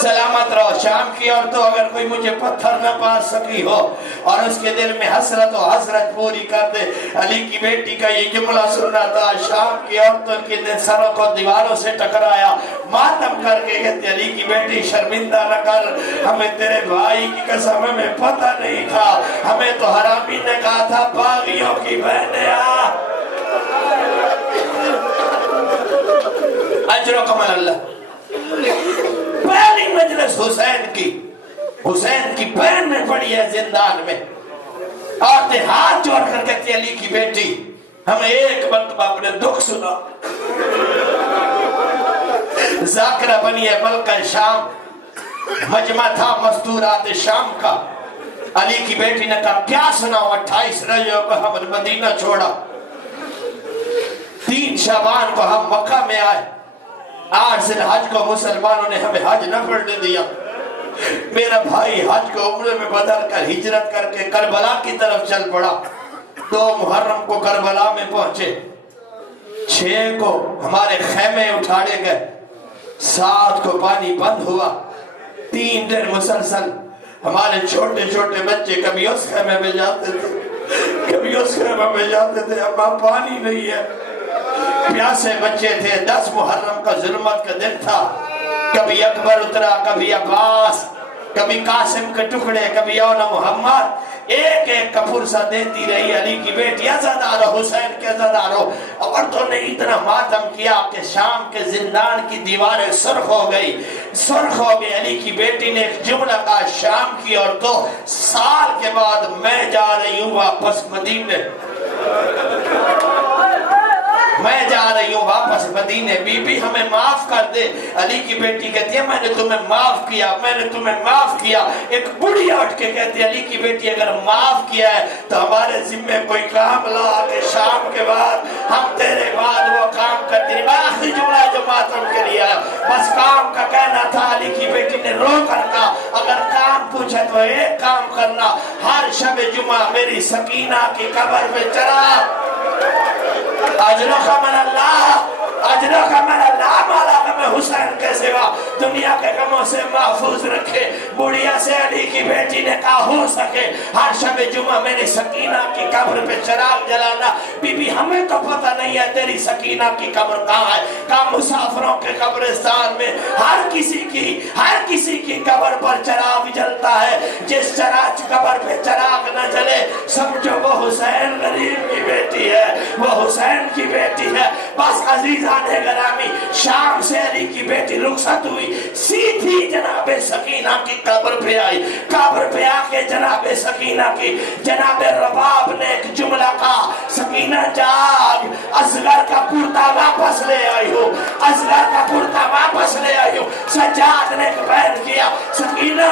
سلامت رہو. شام کی عورتوں اگر کوئی مجھے پتھر نہ پا سکی ہو اور اس کے دل میں حسرت و حسرت پوری کر دے, علی کی بیٹی کا یہ جملہ سننا تھا. شام کی عورتوں کے سروں کو دیواروں سے ٹکرایا, ماتم کر کے کہتے علی کی بیٹی شرمندہ نہ کر, ہمیں تیرے بھائی کی قسم ہمیں پتہ نہیں تھا, ہمیں تو حرامی نے کہا تھا باغیوں کی بہنیں آ. اجرکم اللہ. پہلی مجلس حسین کی بہن میں پڑی ہے زندان میں. عورتیں ہاتھ جوڑ کر کہتی علی کی بیٹی ہمیں ایک مرتبہ اپنے دکھ سنا. ذاکرہ بنی ہے ملکہ شام, مجمع تھا مستورات شام کا. علی کی بیٹی نے کہا کیا سناؤں؟ 28 رجب کو ہم مدینہ چھوڑا, 3 شعبان کو ہم مکہ میں آئے, 8 ذی الحج کو مسلمانوں نے ہمیں حج نہ پڑھنے دیا. میرا بھائی حج کو عمرے میں بدل کر ہجرت کر کے کربلا کی طرف چل پڑا. 2 محرم کو کربلا میں پہنچے، 6 کو ہمارے خیمے اٹھاڑے گئے، 7 کو پانی بند ہوا، 3 دن مسلسل ہمارے چھوٹے چھوٹے بچے کبھی اس خیمے میں جاتے تھے، کبھی اس خیمے میں جاتے تھے، اب پانی نہیں ہے، پیاسے بچے تھے۔ 10 محرم کا ظلمت کا دن تھا، کبھی اکبر اترا، کبھی عباس، کبھی قاسم کے ٹکڑے، کبھی اونا محمد، ایک ایک کا فرصہ دیتی رہی علی کی بیٹی عزادارو، حسین کے عزادارو، عورتوں نے اتنا ماتم کیا کہ شام کے زندان کی دیواریں سرخ ہو گئی، سرخ ہو گئی۔ علی کی بیٹی نے ایک جملہ کہا، شام کی عورتوں 2 سال کے بعد میں جا رہی ہوں واپس مدینے، میں جا رہی ہوں واپس مدینے، بی بی ہمیں معاف کر دے۔ علی کی بیٹی کہتی ہے میں نے تمہیں معاف کیا، میں نے تمہیں معاف کیا۔ ایک بڑھیا اٹھ کے کہتی ہے علی کی بیٹی اگر معاف کیا ہے تو ہمارے ذمہ کوئی کام لا کہ شام کے بعد ہم تیرے بعد وہ کام کرتے ہیں۔ آخری جملہ جو ماتم کے لیے بس کام کا کہنا تھا۔ علی کی بیٹی نے رو کر کہا اگر کام پوچھے تو ایک کام کرنا، ہر شب جمعہ میری سکینہ کی قبر پہ چلا، اجرک من اللہ، اجرک من اللہ، مالا میں حسین کے سوا دنیا کے غموں سے محفوظ رکھے۔ بڑھیا سے علی کی بیٹی نے کہا ہو سکے ہر شب جمعہ میری سکینہ کی قبر پہ چراغ جلانا۔ بی بی ہمیں تو پتہ نہیں ہے تیری سکینہ کی قبر کہاں ہے، کہاں مسافروں کے قبرستان میں ہر کسی کی قبر پر چراغ جلتا ہے، جس قبر پہ چراغ نہ جلے سمجھو وہ حسین غریب کی بیٹی ہے، وہ حسین کی بیٹی ہے۔ بس عزیزان گرامی، شام سے علی کی بیٹی رخصت ہوئی، سیدھی جناب سکینہ کی قبر پہ آئی۔ قبر پہ آ کے جناب سکینہ کی جناب رباب نے ایک جملہ کہا، سکینہ جاگ، اصغر کا کرتا واپس لے آئی ہو، اصغر کا کرتا واپس لے آئی ہو۔ سجاد نے ایک بیان کیا، سکینہ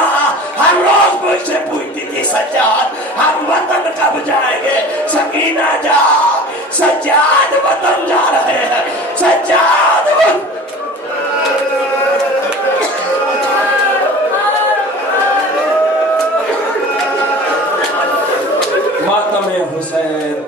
ہر روز مجھ سے پوچھتی تھی سجاد ہم وطن کب جائیں گے، سکینہ جاگ، سجاد وطن جا رہے ہیں، سجاد وطن۔ ماتم حسین